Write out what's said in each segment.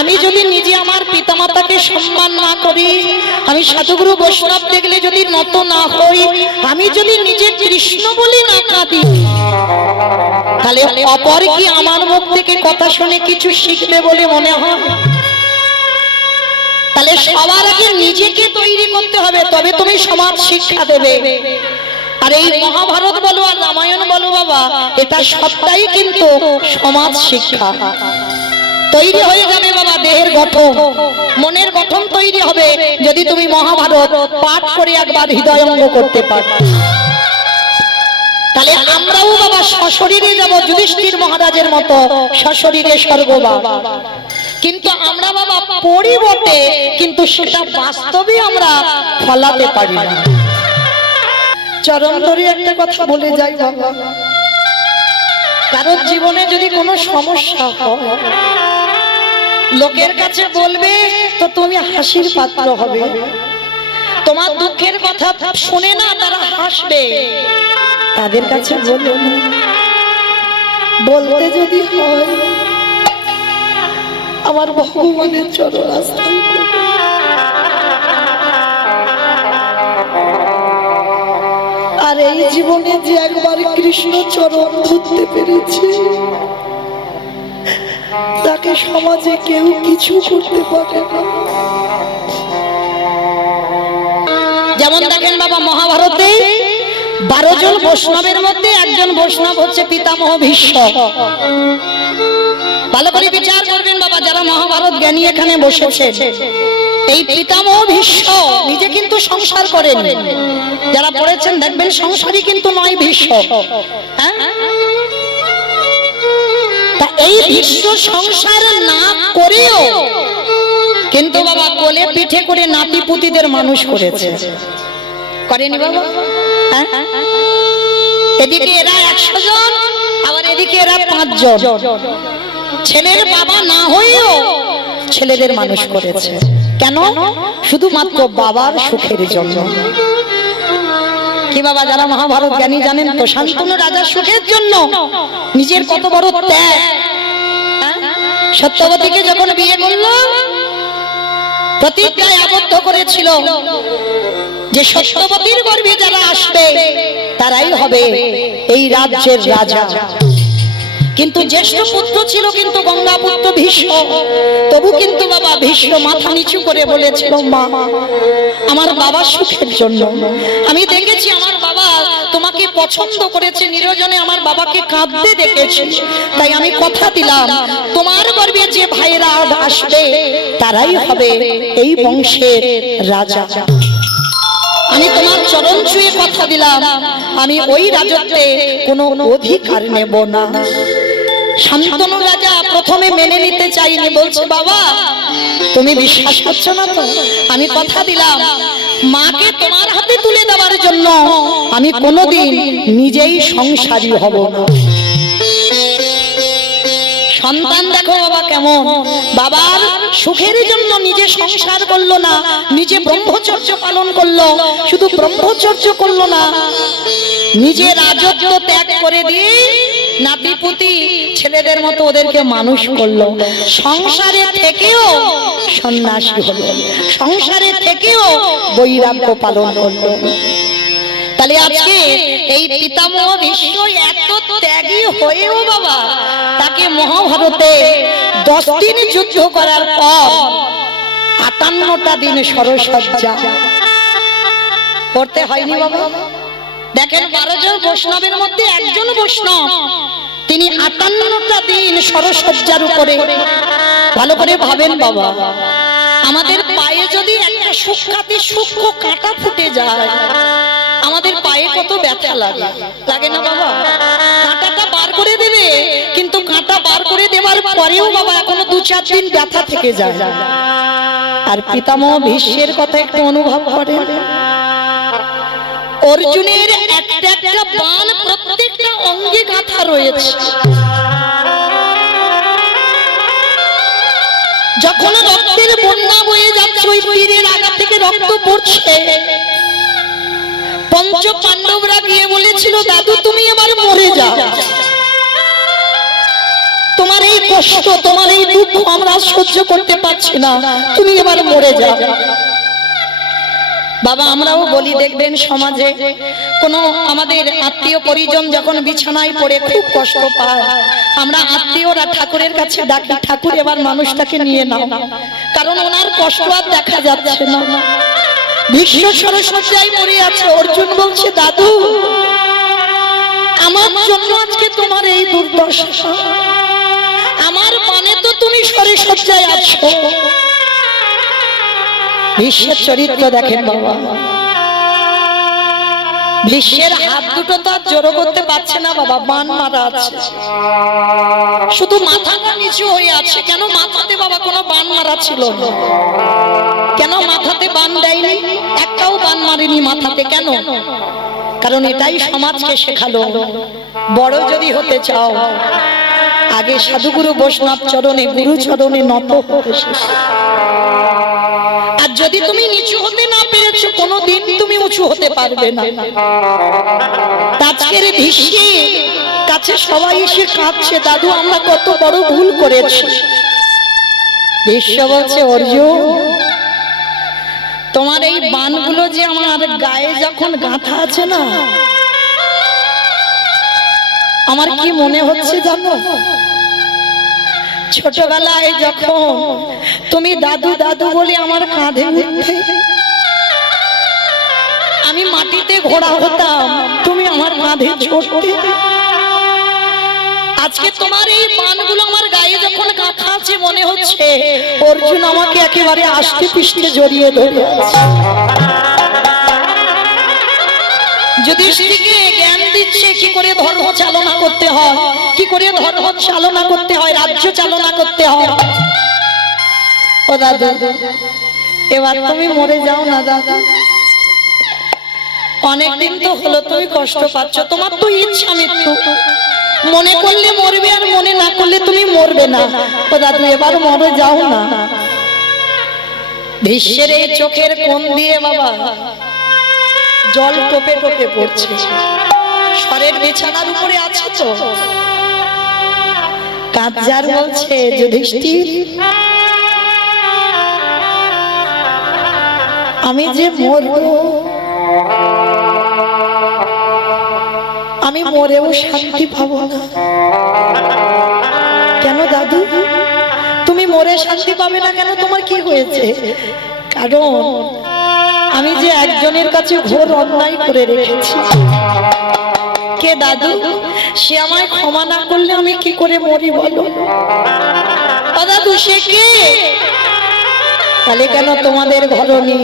আমি যদি নিজে আমার পিতামাতাকে সম্মান না করি, আমি সাধুগুরু বৈষ্ণব দেখলে যদি নত না হই, আমি যদি নিজে কৃষ্ণ বলি না কাঁদি, তাহলে অপর কি আমার মুখ থেকে কথা শুনে কিছু শিখবে বলে মনে হয়? তাহলে সবার আগে নিজেকে তৈরি করতে হবে, তবে তুমি সমাজ শিক্ষা দেবে। আর এই মহাভারত বলো আর রামায়ণ বলো বাবা, এটা সবটাই কিন্তু সমাজ শিক্ষা। তৈরি হয়ে যাবে বাবা দেহের গঠন, মনের গঠন তৈরি হবে যদি তুমি মহাভারত পাঠ করে একবার হৃদয়ঙ্গ করতে পারো। তাহলে আমরাও বাবা সশরীরে যাব যুধিষ্ঠির মহারাজের মতো, সশরীরে স্বর্গবাস। কিন্তু আমরা বাবা পড়ি বটে, কিন্তু সেটা বাস্তবে আমরা ফলাতে পারি না। চরম ধরে একটা কথা বলে যাই বাবা, কারোর জীবনে যদি কোনো সমস্যা হয়, লোকের কাছে বলবে তো তুমি হাসির পাত্র হবে। তোমার দুঃখের কথা শুনে না তারা হাসবে, তাদের কাছে বলো না। বলতে যদি হয় আমার ভগবানের চরণ আশ্রয় করো। আর এই জীবনে যে একবার কৃষ্ণ চরণ ধরতে পেরেছে, তাকে সমাজে কেউ কিছু করতে পারে না। যেমন দেখেন বাবা মহাভারতে 12 জন বৈষ্ণবের মধ্যে একজন বৈষ্ণব হচ্ছে পিতামহ ভীষ্ম। ভালো করে বিচার করবেন বাবা যারা মহাভারত জ্ঞানী এখানে বসেছে। এই পিতামহ ভীষ্ম নিজে কিন্তু সংসার করেন, যারা পড়েছেন দেখবেন সংসারী কিন্তু নয় ভীষ্ম। হ্যাঁ, তা এই ভীষ্ম সংসার না করেও কিন্তু বাবা কোলে পিঠে করে নাতি পুতিদের মানুষ করেছে, করেনি বাবা? এদিকে এরা 100 জন, আবার এদিকে এরা 5 জন। ছেলের বাবা না হয়েও ছেলেদের মানুষ করেছে। কেন? শুধুমাত্র বাবার সুখের জন্য। কি বাবা যারা মহাভারত জ্ঞানী জানেন তো, শান্তনু রাজার সুখের জন্য নিজের কত বড় ত্যাগ। সত্যবতীকে যখন বিয়ে করলো, প্রতিজ্ঞায় আবদ্ধ করেছিল যে সত্যবতীর গর্ভে যারা আসবে তারাই হবে এই রাজ্যের রাজা। কিন্তু জ্যেষ্ঠ পুত্র ছিল কিন্তু গঙ্গা পুত্র ভীষ্ম। তবু কিন্তু বাবা ভীষ্ম মাথা নিচু করে বলেছিল, মা আমার বাবার সুখের জন্য আমি দেখেছি আমার বাবা তোমাকে পছন্দ করেছে, নিরজনে আমার বাবাকে কাঁদতে দেখেছি, তাই আমি কথা দিলাম তোমার গর্ভে যে ভাইরা আসবে তারাই হবে এই বংশের রাজা। আমি তোমার চরণ ছুঁয়ে কথা দিলাম, আমি ওই রাজত্বে কোনো অধিকার নেব না। শান্তনু রাজা প্রথমে মেনে নিতে চাইনি, বলছে বাবা তুমি বিশ্বাস করছো না তো? আমি কথা দিলাম মাকে তোমার হাতে তুলে দেওয়ার জন্য আমি কোনোদিন নিজেই সংসারী হব না। সন্তান দেখো বাবা কেমন, বাবার সুখের জন্য নিজে সংসার করলো না, নিজে ব্রহ্মচর্য পালন করলো। শুধু ব্রহ্মচর্য করলো না, নিজে রাজত্ব ত্যাগ করে দিয়ে নাতিপুতি ছেলেদের মতো ওদেরকে মানুষ করলো। সংসারে থেকেও সন্ন্যাসী হলো, সংসারে থেকেও বৈরাগ্য পালন করলো। তাহলে আজকে এই পিতামহ ভীষ্ম এত ত্যাগী হয়েও বাবা তাকে মহাভারতে 10 দিন যুদ্ধ করার পর 58টা দিন সরসজ্জা করতে হয়নি বাবা। দেখেন 12 জন বৈষ্ণবের মধ্যে একজন বৈষ্ণব, তিনি 58টা দিন সরসজ্জার উপরে। ভালো করে ভাবেন বাবা, আমাদের পায়ে যদি একটা সূক্ষ্ম কাঁটা ফুটে যায়, আমাদের পায়ে কত ব্যথা লাগে, লাগে না বাবা? কাঁটাটা বার করে দেবে, কিন্তু কাঁটা বার করে দেওয়ার পরেও বাবা এখনো 2-4 দিন ব্যথা থেকে যায়। আর পিতামহ ভীষ্মের কথা একটু অনুভব করেন। অর্জুনের একটা একটা বাণ প্রত্যেকটা অঙ্গে গাঁথা রয়েছে। যখন রক্তের বন্যা বয়ে যাচ্ছে, ওই তীরের আগা থেকে রক্ত পড়ছে, পঞ্চ পাণ্ডবরা গিয়ে বলেছিল দাদু তুমি এবার মরে যাও। তোমার এই কষ্ট, তোমার এই দুঃখ আমরা সহ্য করতে পারছি না, তুমি এবার মরে যাও। বাবা আমরাও বলি, দেখবেন সমাজে কোনো আমাদের আত্মীয় পরিজন যখন বিছানায় পড়ে খুব কষ্ট পায়, আমরা আত্মীয়রা ঠাকুরের কাছে ডাকি, ঠাকুর এবার মানুষটাকে নিয়ে নাও, কারণ ওনার কষ্ট আর দেখা যাচ্ছে না। ভীষ্ম সরসজ্জায় পড়ে আছে, অর্জুন বলছে দাদু আমার জন্য আজকে তোমার এই দুর্দশা, আমার মানে তো তুমি সরসজ্জায় আছো। ভীষ্মের চরিত্র দেখেন বাবা, ভীষ্মের হাত দুটো তো আর জড়ো করতে পারছে না বাবা, বান মারা আছে, শুধু মাথাটা নিচু হয়ে আছে। কেন মাথাতে বাবা কোনো বান মারা ছিল না? কেন মাথাতে বান দেয়নি? একটাও বান মারেনি মাথাতে। কেন? কারণ এটাই সমাজকে শেখালো, বড় যদি হতে চাও আগে সাধুগুরু বৈষ্ণব চরণে, গুরু চরণে নত হতে শেখো। আর যদি তুমি নিচু হতে না পেরেছো, কোনোদিন তুমি উঁচু হতে পারবে না। আজকের ভীষ্মের কাছে সবাই এসে কাঁদছে, দাদু আমরা কত বড় ভুল করেছি। ভীষ্ম বলছে অর্জুন তোমার এই বানগুলো যে আমার গায়ে যখন গাঁথা আছে না, আমার কি মনে হচ্ছে জানো? ছোটবেলায় যখন তুমি দাদু দাদু বলে আমার কাঁধে উঠতে, আমি মাটিতে ঘোড়া হতাম, তুমি আমার কাঁধে চড়তে। আজকে তোমার এই বানগুলো আমার গায়ে যখন গাঁথা আছে, মনে হচ্ছে অর্জুন আমাকে একেবারে আষ্টে পৃষ্ঠে জড়িয়ে ধরে আছে। যুধিষ্ঠিরকে জ্ঞান দিচ্ছে কি করে ধর্ম চালনা করতে হয়, কি করে ধর্ম চালনা করতে হয়, রাজ্য চালনা করতে হয়। ও দাদা এবার তুমি মরে যাও না দাদা, অনেকদিন তো হলো তুমি কষ্ট পাচ্ছ, তোমার তো ইচ্ছা মৃত্যু, মনে করলে মরবে আর মনে না করলে তুমি মরবে না। ও দাদু এবার মরে যাও না। ভীষ্মের এই চোখের কোণ দিয়ে বাবা জল টোপে টোপে পড়ছে, স্বরের বিছানার উপরে আছে তো। কাঁজার বলছে যুধিষ্ঠির আমি যে মরব, আমি মরেও শান্তি পাবো না। কেন দাদু তুমি মরে শান্তি পাবে না কেন? তোমার কি হয়েছে? কারণ আমি যে একজনের কাছে ঘোর অন্যায় করে রেখেছি। কে দাদু? সে আমায় ক্ষমা না করলে আমি কি করে মরি বলো? ও দাদু সে কে? তাহলে কেন তোমাদের ঘরণী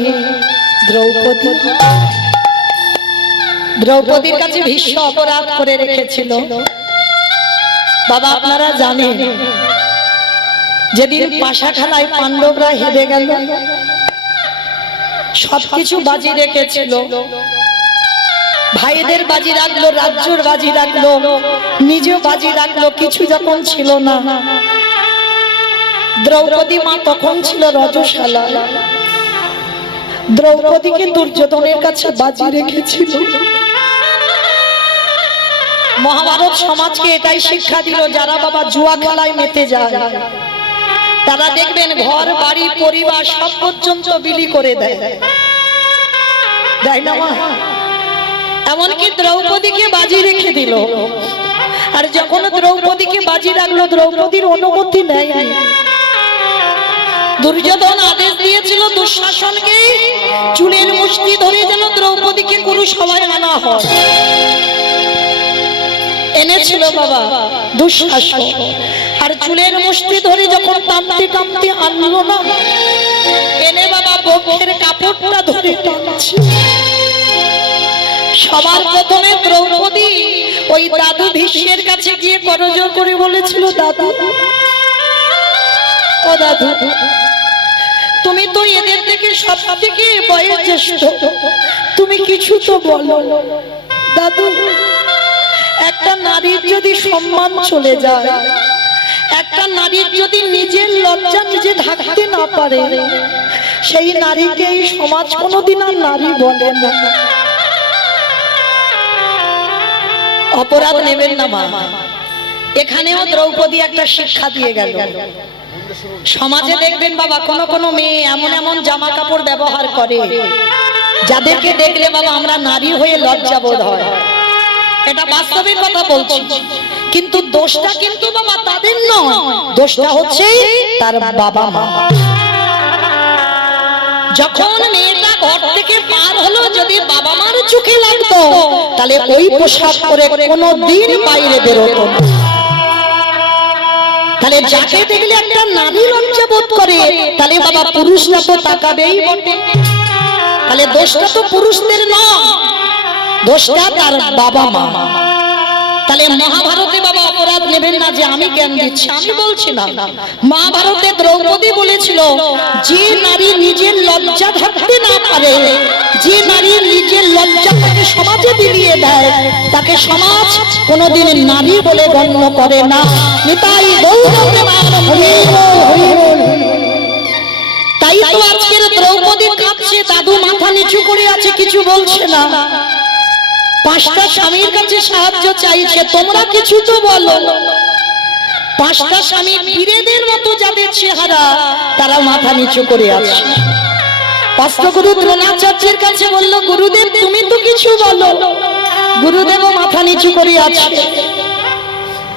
দ্রৌপদী, দ্রৌপদীর কাছে ভীষ্ম অপরাধ করে রেখেছিল। বাবা আপনারা জানেন যেদিন পাশা খেলায় পাণ্ডবরা হেরে গেল, সবকিছু বাজি রেখেছিল, ভাইদের বাজি রাখলো, রাজ্যের বাজি রাখলো, নিজেও বাজি রাখলো, কিছু যখন ছিল না। দ্রৌপদী মা তখন ছিল রজশালা, দ্রৌপদীকে দুর্যোধনের কাছে বাজি রেখেছিল। মহাভারত সমাজকে এটাই শিক্ষা দিল, যারা বাবা জুয়া খেলায় মেতে যায় তারা দেখবেন ঘর বাড়ি পরিবার সব পর্যন্ত বিলি করে দেয়, তাই না মা? এমনকি দ্রৌপদীকে বাজি রেখে দিল। আর যখন দ্রৌপদীকে বাজি রাখলো, দ্রৌপদীর অনুমতি নেয়। দুর্যোধন আদেশ দিয়েছিল দুঃশাসনকে চুলের মুষ্টি ধরে যেন দ্রৌপদীকে কুরুসভায় আনা হয়। এনেছিল বাবা দুঃশাসন, আর চুলের মুষ্টি ধরে যখন টানতে টানতে আনলো না, এনে বাবা বক্ষের কাপড়টা ধরে টানছে। সবার প্রথমে দ্রৌপদী ওই দাদু ভীষ্মের কাছে গিয়ে করজোড় করে বলেছিল, দাদু ও দাদু তুমি তো এদের থেকে সব থেকে বয়স জ্যেষ্ঠ, তুমি কিছু তো বলো। দাদু একটা নারীর যদি সম্মান চলে যায়, একটা নারীর যদি নিজের লজ্জা নিজে ঢাকতে না পারে, সেই নারীকে এই সমাজ কোনোদিন আর নারী বলে না। অপরাধ নেবেন না মা, এখানেও দ্রৌপদী একটা শিক্ষা দিয়ে গেল। সমাজে দেখবেন বাবা কোন কোন মেয়ে এমন এমন জামা কাপড় ব্যবহার করে যাদেরকে দেখলে বাবা আমরা নারী হয়ে লজ্জা বোধ হয়। এটা বাস্তবিক কথা বলছি, কিন্তু দোষটা কিন্তু বাবা তাদের নয়, দোষটা হচ্ছে তার বাবা মা। যখন মেয়েটা ঘর থেকে পার হলো, যদি বাবা মার চোখে লাগতো তাহলে ওই পোশাক পরে কোনোদিন বাইরে বেরোতো না। তাহলে যাকে দেখলে একটা নারী লজ্জা বোধ করে, তাহলে বাবা পুরুষরা তো তাকাবেই বটে। তাহলে দোষটা তো পুরুষদের নয়, দোষটা তার বাবা মা। তাহলে মহাভারতে বাবা অপরাধ নেবেন না যে আমি জ্ঞান দিচ্ছি, আমি বলছি না। মহাভারতে দ্রৌপদী বলেছিল, যে নারী নিজের লজ্জা ধরতে না পারে, যে নারী নিজের লজ্জাটাকে সমাজে বিলিয়ে দেয়, তাকে সমাজ কোনোদিন নারী বলে গণ্য করে না। নিতাই তাই তো আজকের দ্রৌপদী কাঁদছে, দাদু মাথা নিচু করে আছে, কিছু বলছে না। পাঁচটা স্বামীর কাছে সাহায্য চাইছে, তোমরা কিছু তো বলো। পাঁচটা স্বামী বীরেদের মতো যাদের চেহারা, তারা মাথা নিচু করে আছে। অষ্টগুরু দ্রোণাচার্যের কাছে বলল, গুরুদেব তুমি তো কিছু বলো। গুরুদেবও মাথা নিচু করে আছে।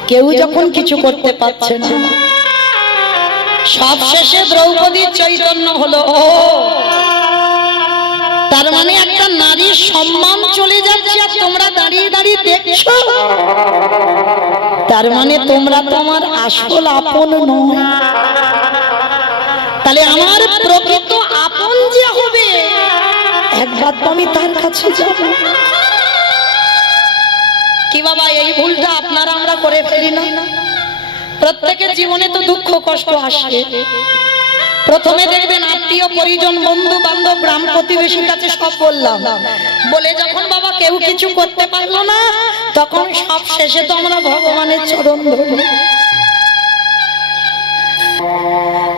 কেউ যখন কিছু করতে পারছে না, সব শেষে দ্রৌপদীর চৈতন্য হলো, ও তার মানে একটা নারীর সম্মান চলে যাচ্ছে আর তোমরা দাঁড়িয়ে দাঁড়িয়ে দেখছো, তার মানে তোমরা তোমার আসল আপন নয়। তাহলে আমার প্রকৃত আপন যে হবে, একবার তো আমি তার কাছে যাব। কি বাবা এই ভুলটা আপনারা আমরা করে ফেলি না? প্রত্যেকের জীবনে তো দুঃখ কষ্ট আসে। প্রথমে দেখবেন আত্মীয় পরিজন বন্ধু বান্ধব গ্রাম প্রতিবেশীর কাছে সব বললাম, বলে যখন বাবা কেউ কিছু করতে পারলো না, তখন সব শেষে তো আমরা ভগবানের চরণ ধরি।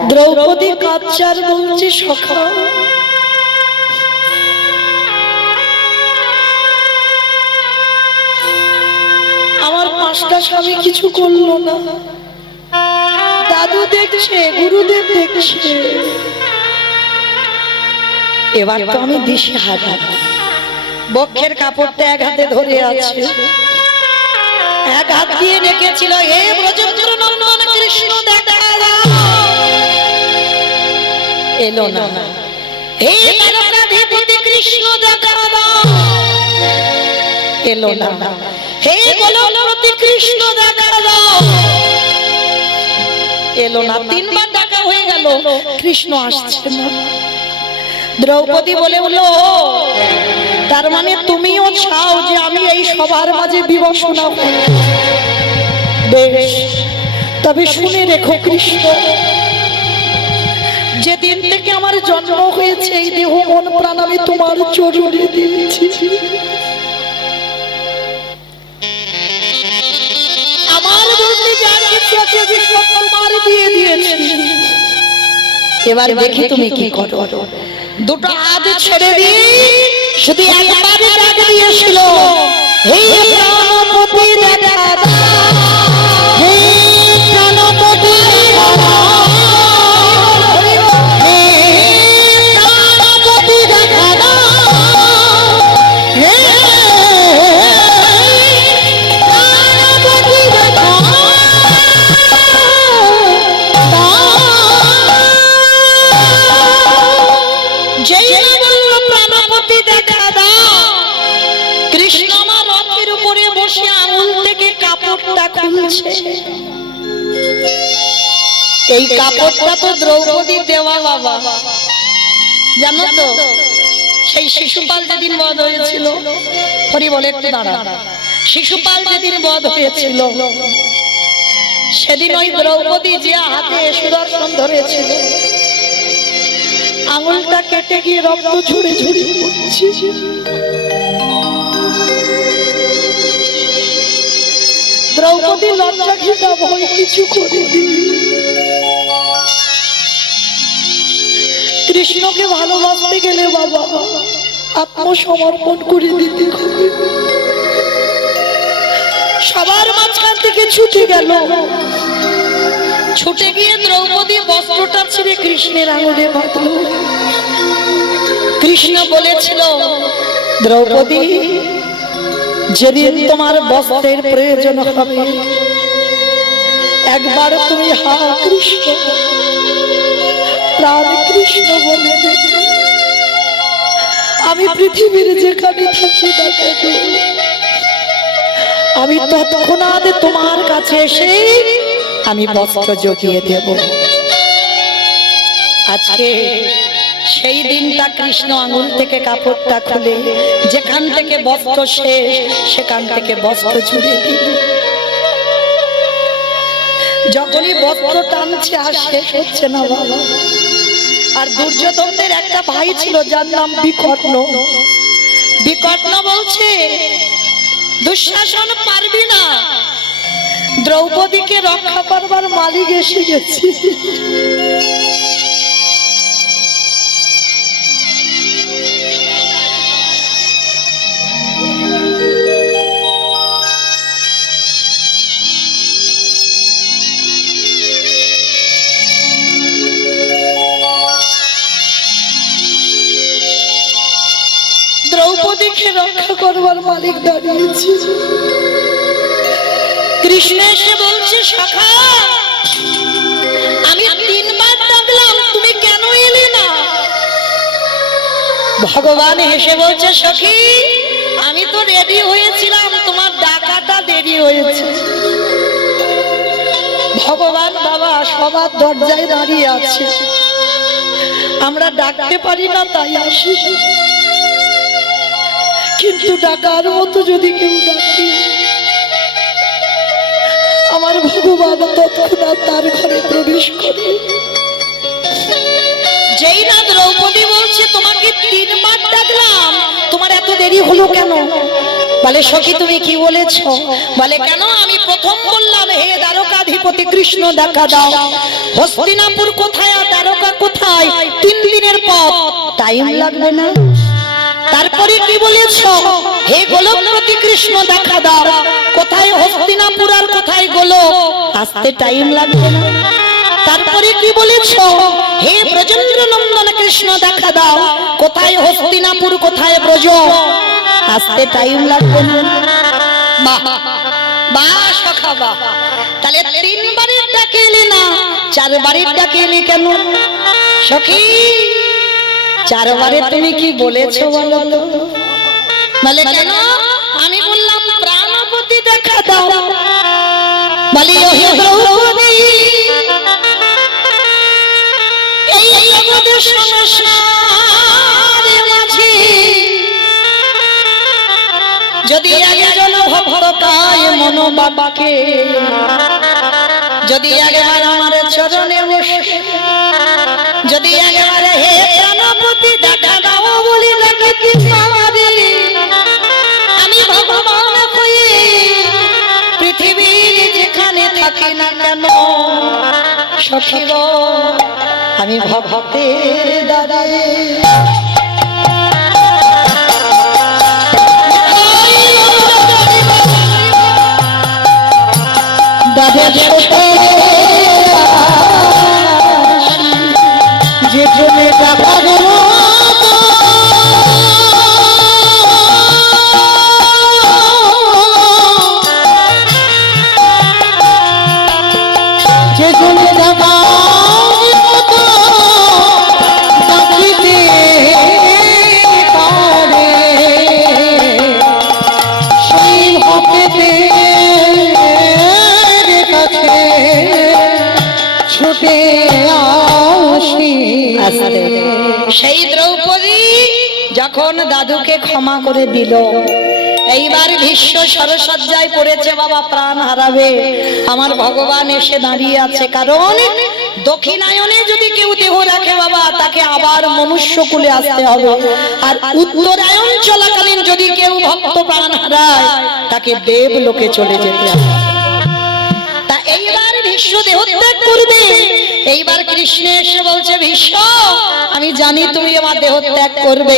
দ্রৌপদী কাচ্চার বলছে, সখা আমার পাঁচটা স্বামী কিছু করলো না, দাদু দেখছে, গুরুদেব দেখছে, এবার তো আমি দিশেহারা। বক্ষের কাপড়টা এক হাতে ধরে আছে, এক হাত দিয়ে রেখেছিল, হে ব্রজেন্দ্র নন্দন কৃষ্ণ দেখা দাও। এলো না। হে দ্বারকাধীপতি কৃষ্ণ দেখা দাও। এলো না। হে গোলকপতি কৃষ্ণ দেখা দাও। এলো না। তিনবার ডাকা হয়ে গেল, কৃষ্ণ আসছে না। দ্রৌপদী বলে বলল, তার মানে তুমিও চাও যে আমি এই সবার মাঝে বিবশনা হই? বেশ, তবে শুনে রেখো কৃষ্ণ, যেদিন থেকে আমার জন্ম হয়েছে এই দেহ মন প্রাণ আমি তোমার চরণে দিয়েছি। আমার বলতে যা কিছু আছে সব তোমার দিয়ে দিয়েছি। এবার দেখি তুমি কি করো। দুটো হাত ছেড়ে দিয়ে শুধু একবার ডাক দিয়েছিল, হে প্রাণপতি দেখা দাও, হে প্রাণপতি দেখা দাও, হে প্রাণপতি দেখা দাও, হে প্রাণপতি দেখা দাও। যেই বলল প্রাণপতি দেখা দাও, কৃষ্ণ আমার রথের উপরে বসে আঙুল থেকে কাপড়টা খুলছে। এই কাপড়টা তো দ্রৌপদী দেওয়া বাবা, জানো তো? সেই শিশুপাল যেদিন বধ হয়েছিল, হরি বলে একটু দাঁড়া, শিশুপাল যেদিন বধ হয়েছিল সেদিন ওই দ্রৌপদী যে হাতে সুদর্শন ধরেছিল, আঙুলটা কেটে গিয়ে রক্ত ঝরে ঝরে পড়ছে। দ্রৌপদী লজ্জা ঘৃণা ভয় কিছু করেনি। কৃষ্ণকে ভালোবাসতে গেলে বাবা আত্মসমর্পণ করে দিতে হবে। সবার মাঝখান থেকে ছুটে গেল। ছুটে গিয়ে দ্রৌপদী বস্ত্রটা ছিঁড়ে কৃষ্ণের আঙুলে বাঁধল। কৃষ্ণ বলেছিল, দ্রৌপদী, যেদিন তোমার বস্ত্রের প্রয়োজন হবে একবার তুমি হা কৃষ্ণ প্রাণ কৃষ্ণ বলে দেবে। আমি পৃথিবীর যেখানে থাকি না কেন আমি তৎক্ষণাৎ তোমার কাছে এসে আমি বস্ত্র জুগিয়ে দেব। আজকে সেই দিনটা কৃষ্ণ আঙুল থেকে কাপড়টা খুলে যেখান থেকে বস্ত্র শেষ সেখান থেকে বস্ত্র জুড়ে দিল। যখনই বস্ত্র টানছে আর শেষ হচ্ছে না বাবা। আর দুর্যোধনের একটা ভাই ছিল যার নাম বিকর্ণ। বিকর্ণ বলছে, দুঃশাসন পারবি না, দ্রৌপদীকে রক্ষা করবার মালিক এসে গেছে। দ্রৌপদীকে রক্ষা করবার মালিক দাঁড়িয়েছে। কৃষ্ণ এসে বলছে, সখা, আমি 3 বার ডাকলাম, তুমি কেন এলে না? ভগবান হেসে বলছে, সখী, আমি তো রেডি হয়েছিলাম, তোমার ডাকাটা দেরি হয়েছে। ভগবান বাবা সবার দরজায় দাঁড়িয়ে আছে, আমরা ডাকতে পারি না তাই আসি। কিন্তু ডাকার মতো যদি কেউ ডাকে আমার ভগবান তৎক্ষণাৎ তার ঘরে প্রবেশ করে। যেই না দ্রৌপদী বলছে, তোমাকে 3 বার ডাকলাম, তোমার এত দেরি হলো কেন? বলে, সখী তুমি কি বলেছ? বলে, কেন? আমি প্রথম বললাম, হে দ্বারকাধিপতি কৃষ্ণ দেখা দাও, হস্তিনাপুর কোথায় আর দ্বারকা কোথায়, 3 দিনের পথ, টাইম লাগবে না? তারপরে কি বলেছ? হে গোলকপতি কৃষ্ণ দেখা দাও, কোথায় হস্তিনাপুর আর কোথায় গোলক, আসতে টাইম লাগবে না? তারপরে কি বলেছ? হে ব্রজেন্দ্র নন্দন কৃষ্ণ দেখা দাও, কোথায় হস্তিনাপুর কোথায় ব্রজ, আসতে টাইম লাগবে না? বাহ বাহ সখা বাহ। তাহলে 3 বারের ডাকে এলে না, 4 বারের ডাকে এলে কেন? সখী, 4 বারে তুমি কি বলেছো বলো তো? বলে, কেন? আমি বললাম প্রাণপতি দেখা দাও। বলি, হে দ্রৌপদী, এই জগতের সংসারের মাঝে যদি একজন ভক্ত পায় মন বাবাকে, যদি একবার আমার চরণে বসে, যদি একবারে হে প্রাণপতি দেখা দাও বলি ডাকিতে পারে, আমি ভগবান হয়ে পৃথিবীর যেখানে থাকি না কেন সখী গো, আমি ভক্তের দ্বারে যে জন্য ডাকা গেল যে জন্য ডাকা ডাকিতে পারে সেই ভক্তের কাছে ছুটে আসি। সেই দ্রৌপদী যখন দাদুকে ক্ষমা করে দিল, এইবার ভীষ্ম সরসজ্জায় পড়েছে, বাবা প্রাণ হারাবে, আমার ভগবান এসে দাঁড়িয়ে আছে। কারণ দক্ষিণায়নে যদি কেউ দেহ রাখে বাবা, তাকে আবার মনুষ্য কুলে আসতে হবে, আর উত্তরায়ণ চলাকালীন যদি কেউ ভক্ত প্রাণ হারায় তাকে দেব লোকে চলে যেতে হবে। তা এইবার কৃষ্ণ দেহত্যাগ করবে। এইবার কৃষ্ণ এসে বলছে ভীষ্ম, আমি জানি তুমি আমার দেহত্যাগ করবে।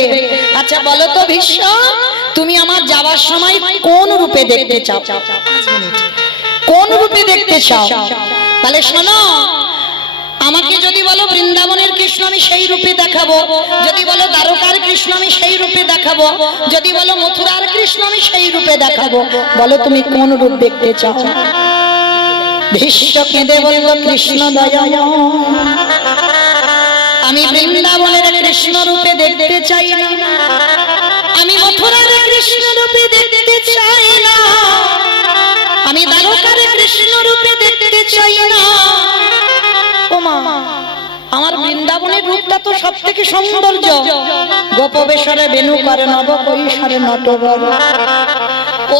আচ্ছা বলো তো ভীষ্ম, তুমি আমার যাওয়ার সময় কোন রূপে দেখতে চাও? কোন রূপে দেখতে চাও? তাহলে শোনো, আমাকে যদি বলো বৃন্দাবনের কৃষ্ণ আমি সেই রূপে দেখাবো, যদি বলো দ্বারকার কৃষ্ণ আমি সেই রূপে দেখাবো, যদি বলো মথুরার কৃষ্ণ আমি সেই রূপে দেখাবো। বলো তুমি কোন রূপ দেখতে চাও? ভীষ্ম কেঁদে বলল কৃষ্ণ দয়াময়, আমি বৃন্দাবনের কৃষ্ণ রূপে দেখতে চাই না, আমি মথুরার কৃষ্ণ রূপে দেখতে চাই না, আমি দ্বারকার কৃষ্ণ রূপে দেখতে চাই না। ওমা, আমার বৃন্দাবনের রূপটা তো সব থেকে সৌন্দর্য। গোপবেশরে বেণু করে নব কৈশোরে নটবর,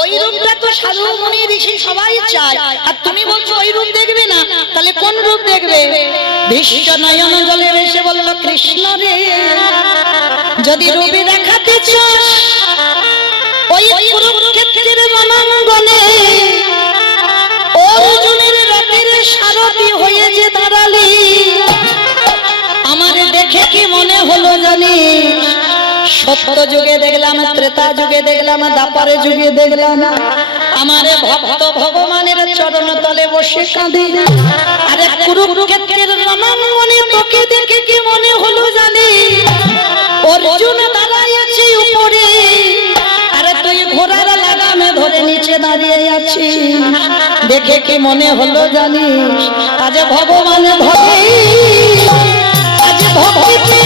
ওই রূপটা তো সাধু মুনি ঋষি সবাই চায়। আর তুমি বলছো ওই রূপ দেখবে না, তাহলে কোন রূপ দেখবে? ভীষ্ম নয়ন জলে এসে বলল কৃষ্ণ রে, যদি রূপে দেখাতে চাস ওই কুরুক্ষেত্রের রণাঙ্গনে অর্জুনের রথের সারথি হয়ে যে দাঁড়ালি, আমারে দেখে কি মনে হলো জানিস? সত্য যুগে দেখলাম, ত্রেতা যুগে দেখলাম, দ্বাপরে যুগে দেখলাম, আমারে ভক্ত ভগবানের চরণ তলে বসে কাঁদে। আরে কুরুক্ষেত্রের রণাঙ্গনে তোকে দেখে কি মনে হলো জানিস? অর্জুন দাঁড়ায় আছে উপরে, আরে তুই ঘোড়ার লাগামে ধরে নিচে দাঁড়িয়ে আছিস, দেখে কি মনে হলো জানিস? আজ ভগবান ভবে, আজ ভক্তি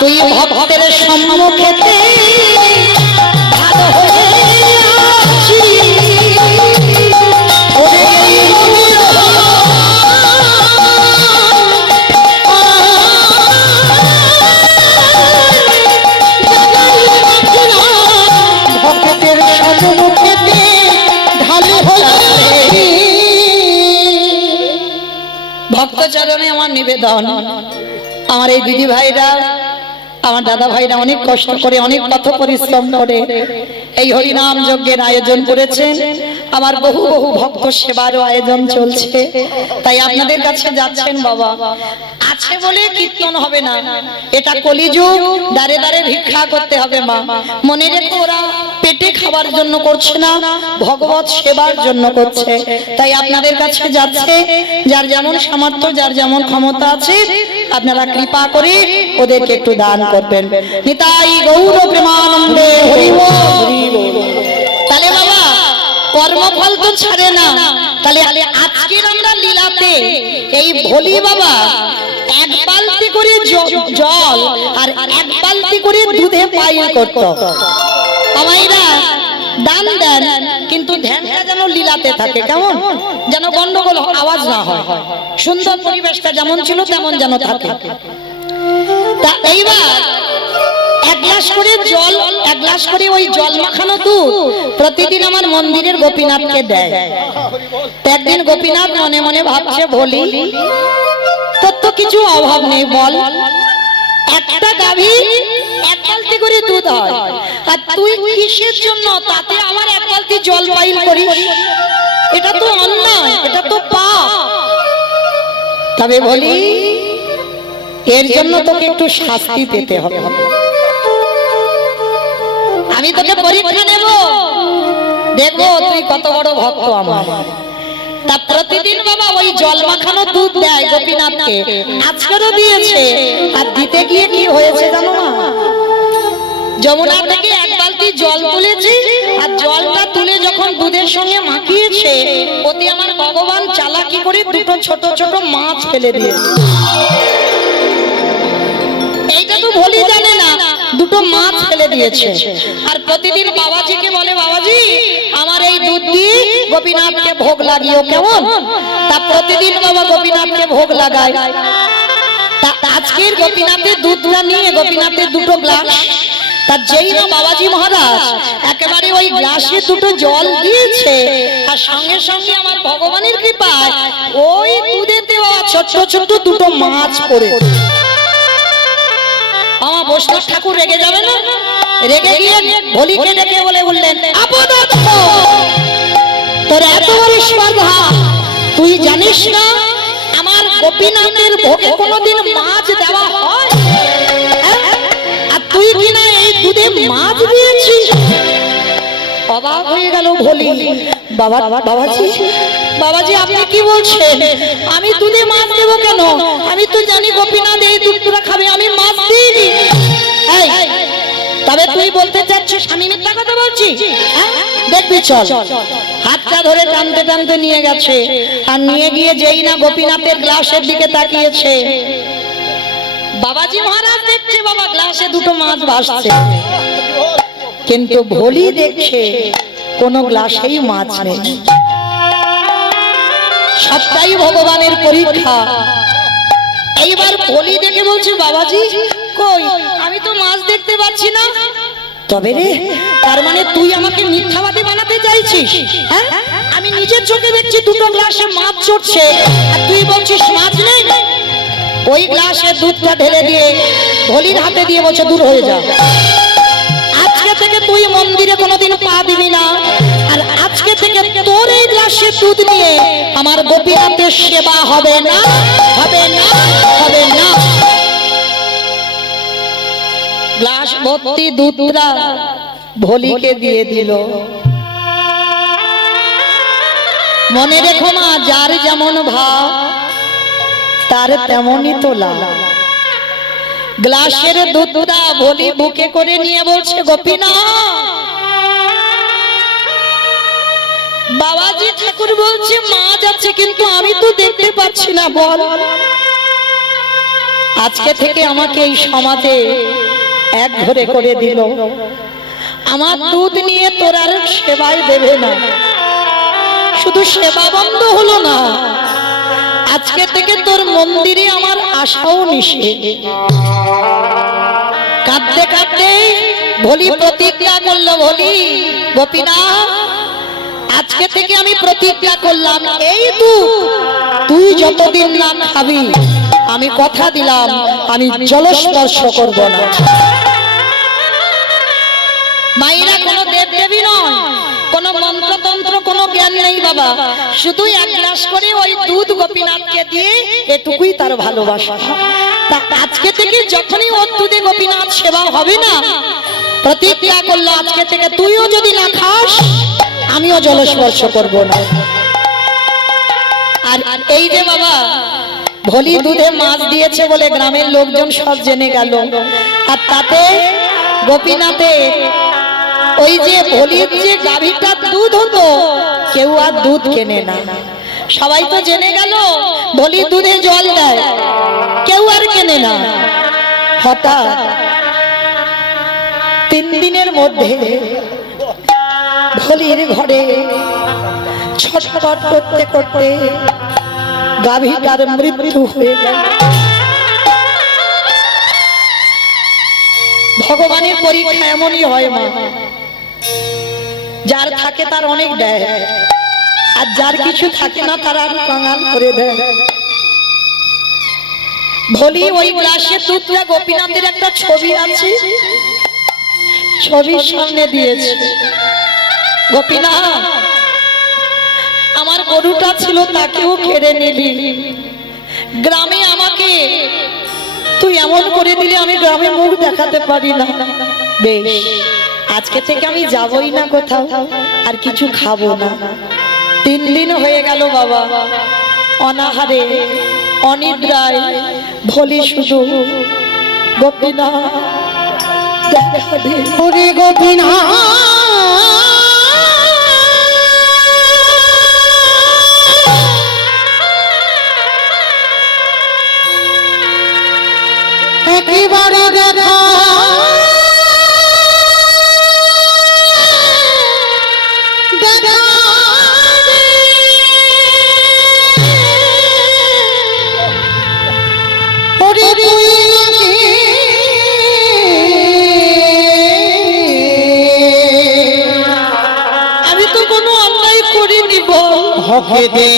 তুই ভক্তের সম্মুখেতে ভালো হয়ে ভক্তের সম্মুখেতে ঢালু হয়ে। ভক্তচরণে আমার নিবেদন, আমার এই দিদি ভাইরা, আমার দাদা ভাইরা অনেক কষ্ট করে, অনেক পথ পরিশ্রম করে এই হরিনাম যজ্ঞের আয়োজন করেছেন। আমার বহু বহু ভক্ত সেবারও আয়োজন চলছে, তাই আপনাদের কাছে যাচ্ছেন বাবা। আছে বলে কীর্তন হবে না, এটা কলিযুগ, দাঁড়ে দাঁড়ে ভিক্ষা করতে হবে মা। মনে রেখো, ওরা পেটে খাবার জন্য করছে না, ভগবত সেবার জন্য করছে। তাই আপনাদের কাছে যাচ্ছে, যার যেমন সামর্থ্য, যার যেমন ক্ষমতা আছে, আপনারা কৃপা করে ওদেরকে একটু দান করবেন। নিতাই গৌর প্রেমানন্দে হরি বল। তাহলে বাবা কর্মফল তো ছাড়ে না, তাহলে আজকের আমরা লীলাতে এই ভোলি বাবা এক বালতি করে জল আর এক বালতি করে দুধে পাইল করত। আমাইরা দান দেন, কিন্তু ধ্যানটা যেন লীলাতে থাকে, কেমন যেন গন্ডগোল আওয়াজ না হয়, সুন্দর পরিবেশটা যেমন ছিল তেমন যেন থাকে। তা এইবার এক গ্লাস করে জল, এক গ্লাস করে ওই জল মাখানো দুধ প্রতিদিন আমার মন্দিরের গোপীনাথকে দেয়। একদিন গোপীনাথ মনে মনে ভাবছে, বলি তোর তো কিছু অভাব নেই, বল একটা গাভী এক বালতি করে দুধ হয়, আর তুই কিসের জন্য তাতে আমার এক বালতি জল পাইল করিস? এটা তো অন্যায়, এটা তো পাপ। তবে বলি এর জন্য তোকে একটু শাস্তি পেতে হবে। আমি তোকে পরীক্ষা নেব, দেখবো তুই কত বড় ভক্ত আমার। তা প্রতিদিন বাবা ওই জল মাখানো দুধ দেয় গোপীনাথকে, আজকেরও দিয়েছে। আর দিতে গিয়ে কি হয়েছে জানো না, যমুনা থেকে এক বালতি জল তুলেছি, আর জলটা তুলে যখন দুধের সঙ্গে মাখিয়েছে, ওতে আমার ভগবান চালাকি করে দুটো ছোট ছোট মাছ ফেলে দিয়েছে। এইটা তো ভোলি জানে না, দুটো মাছ ফেলে দিয়েছে। আর প্রতিদিন বাবাজিকে বলে, বাবাজি আমার এই দুধ দিয়ে গোপীনাথকে ভোগ লাগিও কেমন। তা প্রতিদিন বাবা গোপীনাথকে ভোগ লাগায়। তা আজকের গোপীনাথের দুধটা নিয়ে গোপীনাথের দুটো গ্লাস, তার যেই না বাবাজি মহারাজ একেবারে ওই গ্লাসে দুটো জল দিয়েছে, আর সঙ্গে সঙ্গে আমার ভগবানের কৃপায় ওই দুধে দেওয়া ছোট ছোট দুটো মাছ পড়ে। আমার বৈষ্ণব ঠাকুর রেগে যাবে না? রেগে গিয়ে ভোলিকে ডেকে বলে বললেন, আপদার্থ তোর এত বড় স্পর্ধা, তুই জানিস না আমার গোপীনাথের ভোগে কোনোদিন মাছ দেওয়া হয়? আর তুই কিনা এই দুধে মাছ দিয়েছিস। অবাক হয়ে গেল ভোলি। বাবাজি বাবাজি আপনি কি বলছেন? আমি দুধে মাছ দেবো কেন? আমি তো জানি গোপীনাথ এই দুধটা খাবে, আমি মাছ দিইনি। তবে তুই বলতে চাচ্ছিস আমি মিথ্যা কথা বলছি? দেখবি চল। হাতটা ধরে টানতে টানতে নিয়ে গেছে, আর নিয়ে গিয়ে যেই না গোপীনাথের গ্লাসের দিকে তাকিয়েছে, বাবাজি মহারাজ দেখছে বাবা গ্লাসে দুটো মাছ ভাসছে, কিন্তু ভোলি দেখছে কোনো গ্লাসেই মাছ নেই। সবটাই ভগবানের পরীক্ষা। এইবার ভোলি দেখে বলছে, বাবাজি কই আমি তো মাছ দেখতে পাচ্ছি না। তবে রে, তার মানে তুই আমাকে মিথ্যাবাদী বানাতে চাইছিস? হ্যাঁ, আমি নিজের চোখে দেখছি দুটো গ্লাসে মাছ চড়ছে, আর তুই বলছিস মাছ নেই। ওই গ্লাসে দুধটা ঢেলে দিয়ে ভোলির হাতে দিয়ে বলছে, দূর হয়ে যা, আজকে থেকে তুই মন্দিরে কোনোদিন পা দিবি না, আর আজকে থেকে তোর এই গ্লাসে দুধ নিয়ে আমার গোপীনাথের সেবা হবে না, হবে না, হবে না। গ্লাস ভর্তি দুধটা ভোলিকে দিয়ে দিল। মনে রেখো মা, যার যেমন ভাব তার তেমনই তোলা। গ্লাসের দুধটা ভোলি বুকে করে নিয়ে বলছে, গোপীনাথ। বাবাজি ঠাকুর বলছে মাছ আছে, কিন্তু আমি তো দেখতে পাচ্ছি না, বল। আজকে থেকে আমাকে এই সমাজে এক ঘরে করে দিল, আমার দুধ নিয়ে তোর আর সেবায় দেবে না। শুধু সেবা বন্ধ হলো না, আজকে থেকে তোর মন্দিরে আমার আশাও নিষেধ। কাঁদতে কাঁদতে ভোলি প্রতিজ্ঞা করলো, ভোলি গোপীনাথ আজকে থেকে আমি প্রতিজ্ঞা করলাম, এই তুই যতদিন না খাবি আমি কথা দিলাম আমি জলস্পর্শ করব না। মায়েরা কোনো দেব দেবী নয়, কোনো মন্ত্রতন্ত্র কোনো জ্ঞান নেই বাবা, শুধু এক গ্লাস করে ওই দুধ গোপীনাথকে দিয়ে এটুকুই তার ভালোবাসা। তা আজকে থেকে যখনই ওর দুধে গোপীনাথ সেবা হবে না, প্রতিজ্ঞা করলো আজকে থেকে তুইও যদি না খাস আমিও জলস্পর্শ করব না। আর এই যে বাবা ভোলি দুধে মাছ দিয়েছে বলে গ্রামের লোকজন সব জেনে গেল, আর তাতে গোপীনাথের ওই যে ভোলির যে গাভীটার দুধ হতো কেউ আর দুধ কেনে না। সবাই তো জেনে গেল ভোলি দুধে জল দেয়, কেউ আর কেনে না। হঠাৎ 3 দিনের মধ্যে ভোলির ঘরে ছটফট করতে করতে গাভীটার মৃত্যু হয়ে গেল। ভগবানের পরীক্ষা এমনই হয় মা, যার থাকে তার অনেক দেয়, আর যার কিছু থাকে না তার আর কাঙাল করে দেয়। ভোলি ওই গ্লাসে দুধটা গোপীনাথের একটা ছবি আছে, ছবির সামনে দিয়েছে, গোপীনাথ আমার গরুটা ছিল তাকেও কেড়ে নিলি, গ্রামে আমাকে তুই এমন করে দিলি আমি গ্রামে মুখ দেখাতে পারি না। বেশ, আজকে থেকে আমি যাবই না কোথাও, আর কিছু খাবো না। 3 দিন হয়ে গেল বাবা অনাহারে অনিদ্রায় ভোলি শুধু গোপীনাথ দেখা দে ওরে গোপীনাথ একেবারে দেখা আমি তো কোনো অন্যায় করিনি বল হকে দে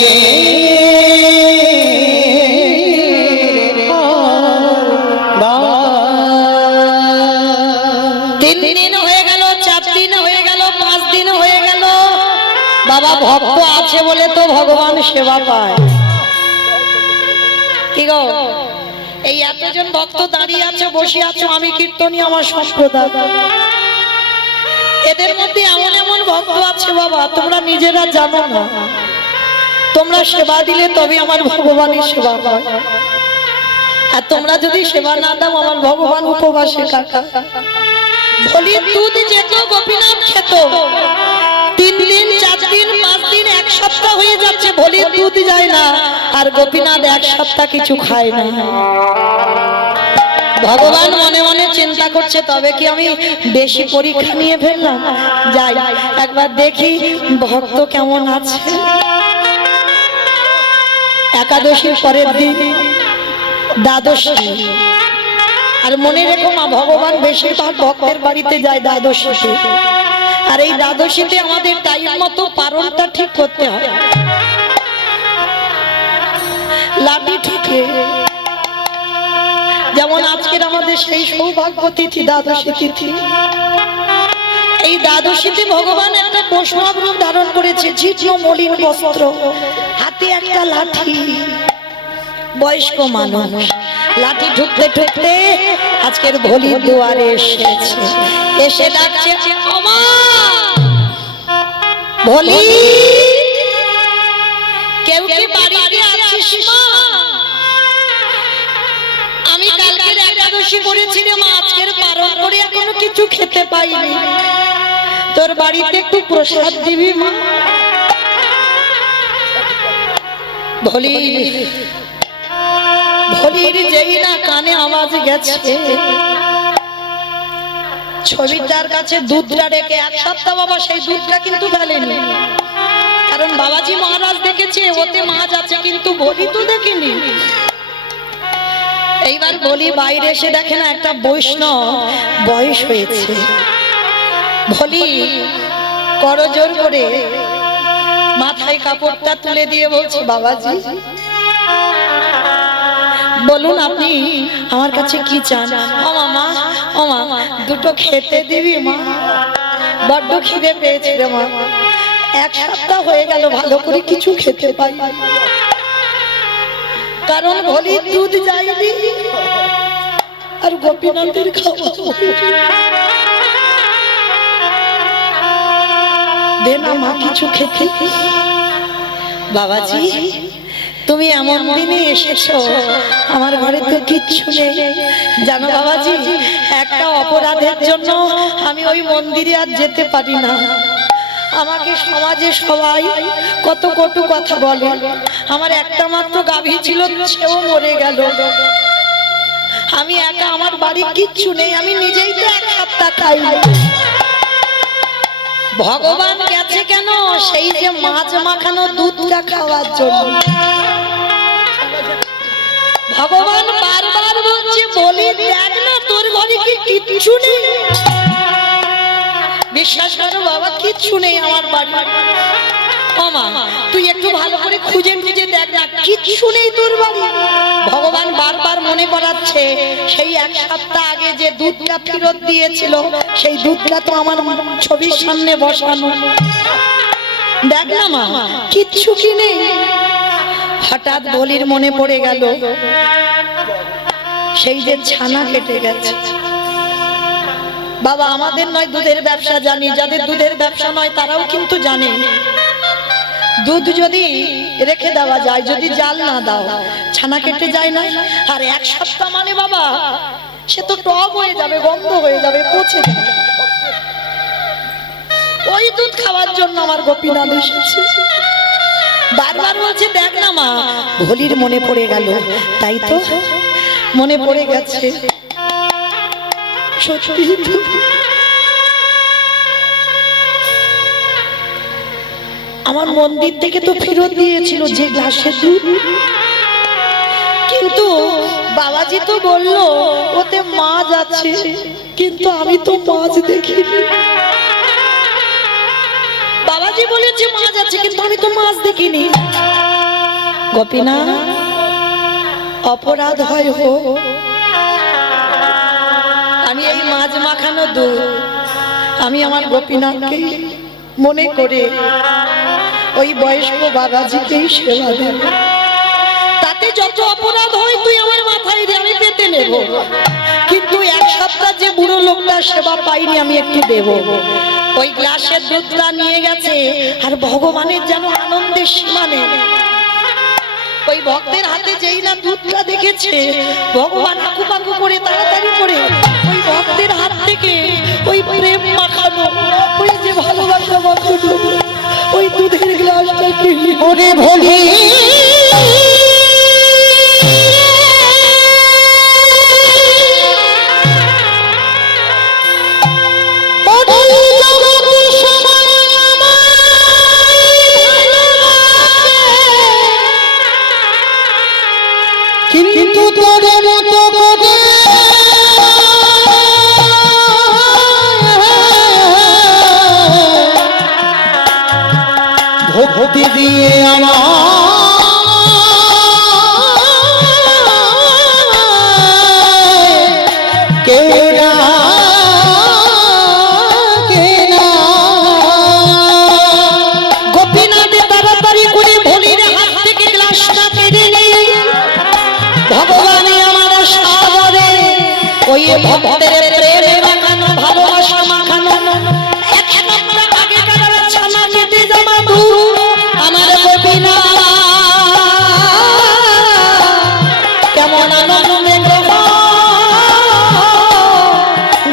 বাবা ভক্ত আছে বলে তো ভগবান সেবা পায় কি গো এই এতজন ভক্ত দাঁড়িয়ে আছে বসে আছো আমি কীর্তনী আমার সম্প্রদায় এদের মধ্যে এমন এমন ভক্ত আছে বাবা তোমরা নিজেরা জানো না তোমরা সেবা দিলে তবে আমার ভগবানের সেবা পায় আর তোমরা যদি সেবা না দাও আমার ভগবান উপবাসে কাটা বলির দুধ যেত গোপীনাথ খেত 3 দিন 4 দিন 5 দিন 1 সপ্তাহ হয়ে যাচ্ছে বলির দুধ যায় না আর গোপীনাথ 1 সপ্তাহ কিছু খায় না ভগবান মনে মনে চিন্তা করছে তবে কি আমি বেশি পরীক্ষা নিয়ে ফেললাম যাই একবার দেখি ভক্ত কেমন আছে একাদশীর পরের দিন দ্বাদশী আর মনে রেখো মা ভগবান বেশিরভাগ ভক্তের বাড়িতে যায় দ্বাদশীতে আর এই দ্বাদশীতে আমাদের টাইম মতো পারণটা ঠিক করতে হয় লাঠি ঠিকে যেমন আজকের আমাদের সেই সৌভাগ্য তিথি দ্বাদশী তিথি এই দ্বাদশীতে ভগবান একটা বৈষ্ণব রূপ ধারণ করেছে জীর্ণ মলিন বস্ত্র হাতে একটা লাঠি বয়স্ক মানুষ লাঠি ঠুকতে ঠুকতে আজকের ভোলির দুয়ারে এসেছে এসে ডাকছে ওমা ভোলি কেউ কি বাড়িতে আছিস মা আমি কালকের একাদশী করেছি রে মা আজকের পারণ করে এখনো কিছু খেতে পাইনি তোর বাড়িতে একটু প্রসাদ দিবি মা ভোলি ভোলির যেই না কানে আওয়াজ গেছে ছবিটার কাছে দুধটা রেখে 1 সপ্তাহ বাবা সেই দুধটা কিন্তু ফেলেনি কারণ বাবাজি মহারাজ দেখেছে ওতে মাছ আছে কিন্তু ভোলি তো দেখিনি এইবার ভোলি বাইরে এসে দেখে না একটা বৈষ্ণব বয়স হয়েছে ভোলি করজোর করে মাথায় কাপড়টা তুলে দিয়ে বলছে বাবাজি বলুন আপনি আমার কাছে কি চান ও মামা ও মা দুটো খেতে দিবি মা বড্ড খিদে পেয়েছে রে মা 1 সপ্তাহ হয়ে গেল ভালো করে কিছু খেতে পাই কারণ ভোলির দুধ যায়নি আর গোপীনাথের খাওয়া দে না মা কিছু খেতে বাবাজি তুমি এমন দিনে এসেছো আমার ঘরে তো কিচ্ছু নেই জানো বাবাজি একটা অপরাধের জন্য আমি ওই মন্দিরে আর যেতে পারি না আমাকে সমাজে সবাই কত কটু কথা বলে আমার একটা মাত্র গাভী ছিল সেও মরে গেল আমি একা আমার বাড়ি কিচ্ছু নেই আমি নিজেই তো 1 সপ্তাহ খাই ভগবান গেছে কেন সেই যে মাছ মাখানো দুধটা খাওয়ার জন্য ভগবান বারবার বলছে বলি দেখ না তোর ঘরে কি কিচ্ছু নেই বিশ্বাস করো বাবা কিচ্ছু নেই আমার বাড়ি ও মা তুই একটু ভালো করে খুঁজে খুঁজে দেখ না কিচ্ছু নেই তোর বাড়ি ভগবান বারবার মনে করাচ্ছে সেই 1 সপ্তাহ আগে যে দুধটা ফেরত দিয়েছিল সেই দুধটা তো আমার ছবির সামনে বসানো দেখ না মা কিচ্ছু কি নেই হঠাৎ বলির মনে পড়ে গেল সেই যে ছানা কেটে গেছে বাবা আমাদের নয় দুধের ব্যবসা জানি যাদের দুধের ব্যবসা নয় তারাও কিন্তু জানে দুধ যদি রেখে দেওয়া যায়, যদি জাল না দাও ছানা কেটে যায় না। আর এক সপ্তাহ মানে বাবা সে তো টক হয়ে যাবে, গন্ধ হয়ে যাবে, পচে যাবে। ওই দুধ খাওয়ার জন্য আমার গোপীনাথ এসেছে। বারবার বলছে দেখ না মা, ভোলির মনে পড়ে গেল। তাই তো মনে পড়ে গেছে, সত্যি তো। আমার মন্দির থেকে তো ফেরত দিয়েছিল যে গ্লাসের দুধ, কিন্তু বাবাজি তো বললো ওতে মাছ আছে, কিন্তু আমি তো মাছ দেখিনি। বাবাজি বলেছে মাছ আছে, কিন্তু আমি তো মাছ দেখিনি। গোপীনাথ, অপরাধ হয় হোক, আমি এই মাছ মাখানো দুধ আমি আমার গোপীনাথকে মনে করে ওই বয়স্ক বাবাজিকেই সেবা দেব। তাতে যত অপরাধ হয় তুই আমার মাথায় দিয়ে আমি পেতে নেব, কিন্তু এক সপ্তাহ যে বুড়ো লোকটা সেবা পাইনি আমি একটু দেব। ওই গ্লাসের দুধটা নিয়ে গেছে, আর ভগবানের যেন আনন্দের সীমা নেই। ওই ভক্তের হাতে যেই না দুধটা দেখেছে, ভগবান আকুপাকু করে তাড়াতাড়ি করে ওই ভক্তের হাত থেকে ওই প্রেম মাখানো, ওই যে ভালোবাসা মাখানো ওই দুধের গ্লাসটা কিনে ওরে ভোলি কিন্তু তোরে মতো করে ভক্তি দিয়ে আমার কেউ না গোপীনাথ তাড়াতাড়ি করে ভোলির হাত থেকে গ্লাসটা কেড়ে নিয়ে ভগবানই আমার সাগরে ওই ভক্তের প্রেমে মাখানো ভালোবাসা মাখানো এক সপ্তাহ আগেকার ছানা কেটে যাওয়া দুধ আমার গোপীনাথ কেমন আনন্দে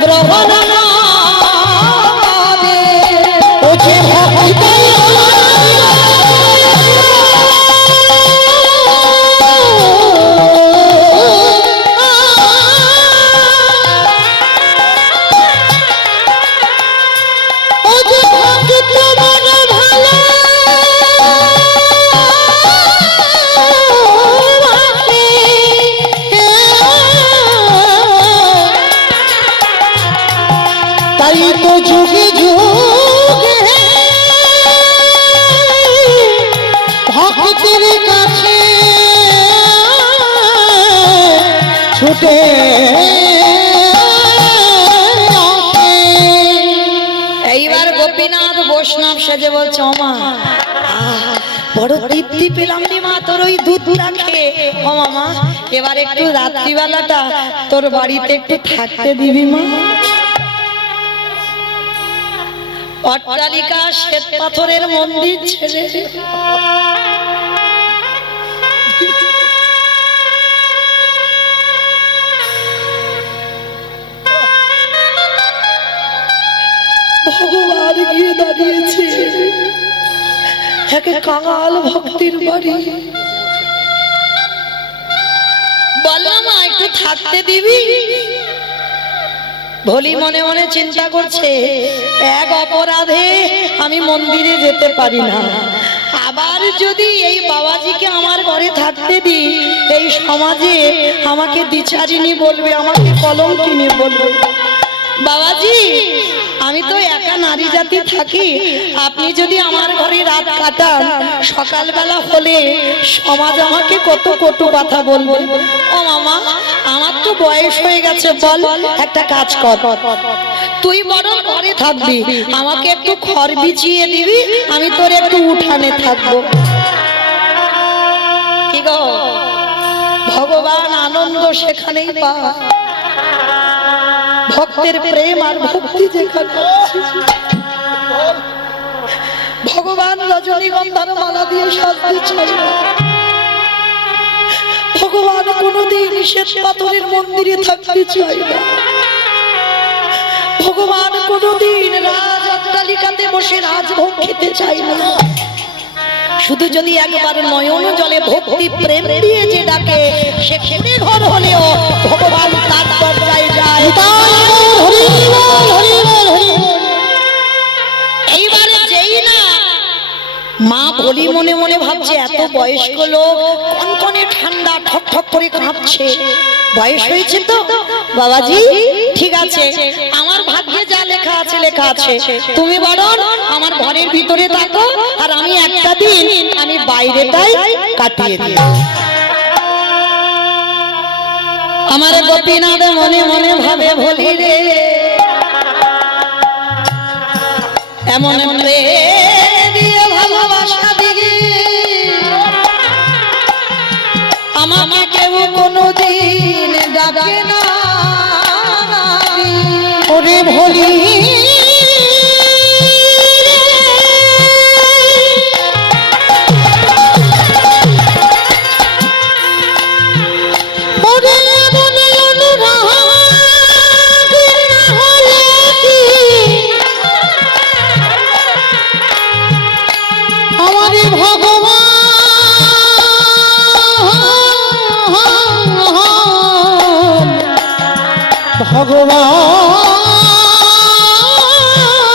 গ্রহণ ও যে ভক্তি তাই তো যুগে যুগে ভক্তের কাছে ছুটে এইবার গোপীনাথ বৈষ্ণব সেজে বলছে ওমা বড় তৃপ্তি পেলাম রে মা তোর ওই দুধটা খেয়ে। ও মামা এবার একটু রাত্রিবেলাটা তোর বাড়িতে একটু থাকতে দিবি মা। অট্টালিকা শ্বেত পাথরের মন্দির ছেড়ে ভগবান গিয়ে দাঁড়িয়েছে একে কাঙাল ভক্তির বাড়ি। বললাম মা একটু থাকতে দিবি। ভোলি মনে মনে চিন্তা করছে এক অপরাধে আমি মন্দিরে যেতে পারি না, আবার যদি এই বাবাজিকে আমার ঘরে থাকতে দিই এই সমাজে আমাকে দ্বিচারিণী বলবে, আমাকে কলঙ্কিনী বলবে। বাবাজি আমি তো একা নারী জাতি থাকি, আপনি যদি আমার ঘরে রাত কাটান সকালবেলা হলে সমাজ আমাকে কত কটু কথা বলবে। ও মামা আমার তো বয়স হয়ে গেছে, বল একটা কাজ কর, তুই বরং ঘরে থাকবি, আমাকে একটু খড় বিছিয়ে দিবি, আমি তোর একটু উঠানে থাকবো। কি গো ভগবান আনন্দ সেখানেই পায়, ভক্তের প্রেম আর ভক্তি যেখানে ভগবান ভগবান রজনীগন্ধার মালা দিয়ে সাজতে চাই না। ভগবান কোনোদিন শ্বেত পাথরের মন্দিরে থাকতে চাই না। ভগবান কোনোদিন রাজ অট্টালিকাতে বসে রাজভোগ খেতে চাই না। শুধু যদি একবার নয়ন জলে ভক্তি প্রেম দিয়ে যে ডাকে, সে খেতে ঘর হলেও ভগবান তার দরজায় যায়। এইবারে যেই না মা বলি মনে মনে ভাবছে এত বয়স্ক লোক, কনকনে ঠান্ডা, ঠক ঠক করে কাঁপছে, বয়স হয়েছে তো বাবাজি, ঠিক আছে আমার ভাগ্যে যা লেখা আছে লেখা আছে, তুমি বরং আমার ঘরের ভিতরে থাকো, আর আমি একটা দিন আমি বাইরেটাই কাটিয়ে দিই। আমার গোপীনাথ মনে মনে ভাবে ভুলি রে, এমন দিয়ে ভালোবাসা দিবি আমাকে কেউ কোনোদিন ডাকে না। ওরে ভোলি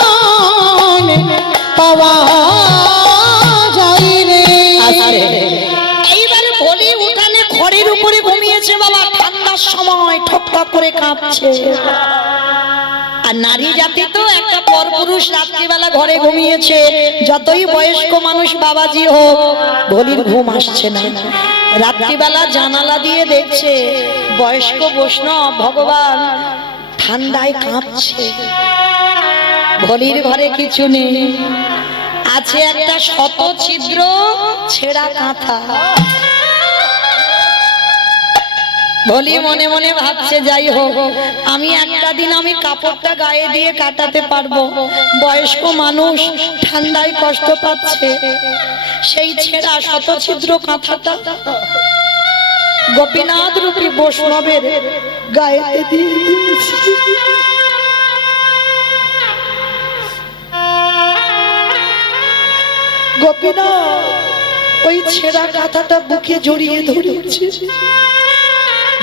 ভগবান পাওয়া যায় রে। এইবার বলি উঠানে খড়ের উপরে ঘুমিয়েছে বাবা, ঠান্ডার সময় ঠক ঠক করে কাঁপছে। আর নারী জাতি তো একটা পরপুরুষ রাত্রিবেলা ঘরে ঘুমিয়েছে, যতই বয়স্ক মানুষ বাবাজি হোক ভলির ঘুম আসছে না। রাত্রিবেলা জানালা দিয়ে দেখছে বয়স্ক বৈষ্ণব ভগবান ঠান্ডায় কাঁপছে। ভলির ঘরে কিছু নেই, আছে একটা শত ছিদ্র ছেঁড়া কাঁথা। ভলি মনে মনে ভাবছে যাই হোক আমি একটা দিন আমি কাপড়টা গায়ে দিয়ে কাটাতে পারবো, বয়স্ক মানুষ ঠান্ডায় কষ্ট পাচ্ছে। সেই ছেঁড়া শত ছিদ্র কাঁথাটা গোপীনাথ রূপী বৈষ্ণবের গায়ে দিয়ে দিয়েছি। গোপীনাথ ওই ছেঁড়া কাঁথাটা বুকে জড়িয়ে ধরেছে।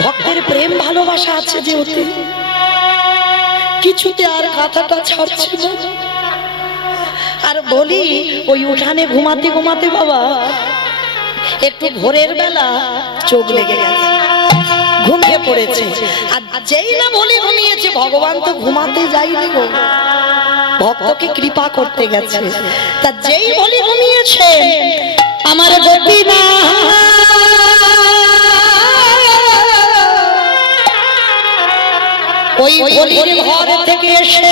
ভক্তের প্রেম ভালোবাসা আছে যে ওতে, কিছুতে আর কাঁথাটা ছাড়ছে না। আর বলি ওই উঠানে ঘুমাতে ঘুমাতে বাবা একটু ভোরের বেলা চোখ লেগে গেছে, ঘুমিয়ে পড়েছে। আর যেই না বলি ঘুমিয়েছে, ভগবান তো ঘুমাতে যায়নি গো, ভক্তকে কৃপা করতে গেছে। তা যেই বলি ঘুমিয়েছে আমার গোপীনাথ ওই বলির ঘর থেকে এসে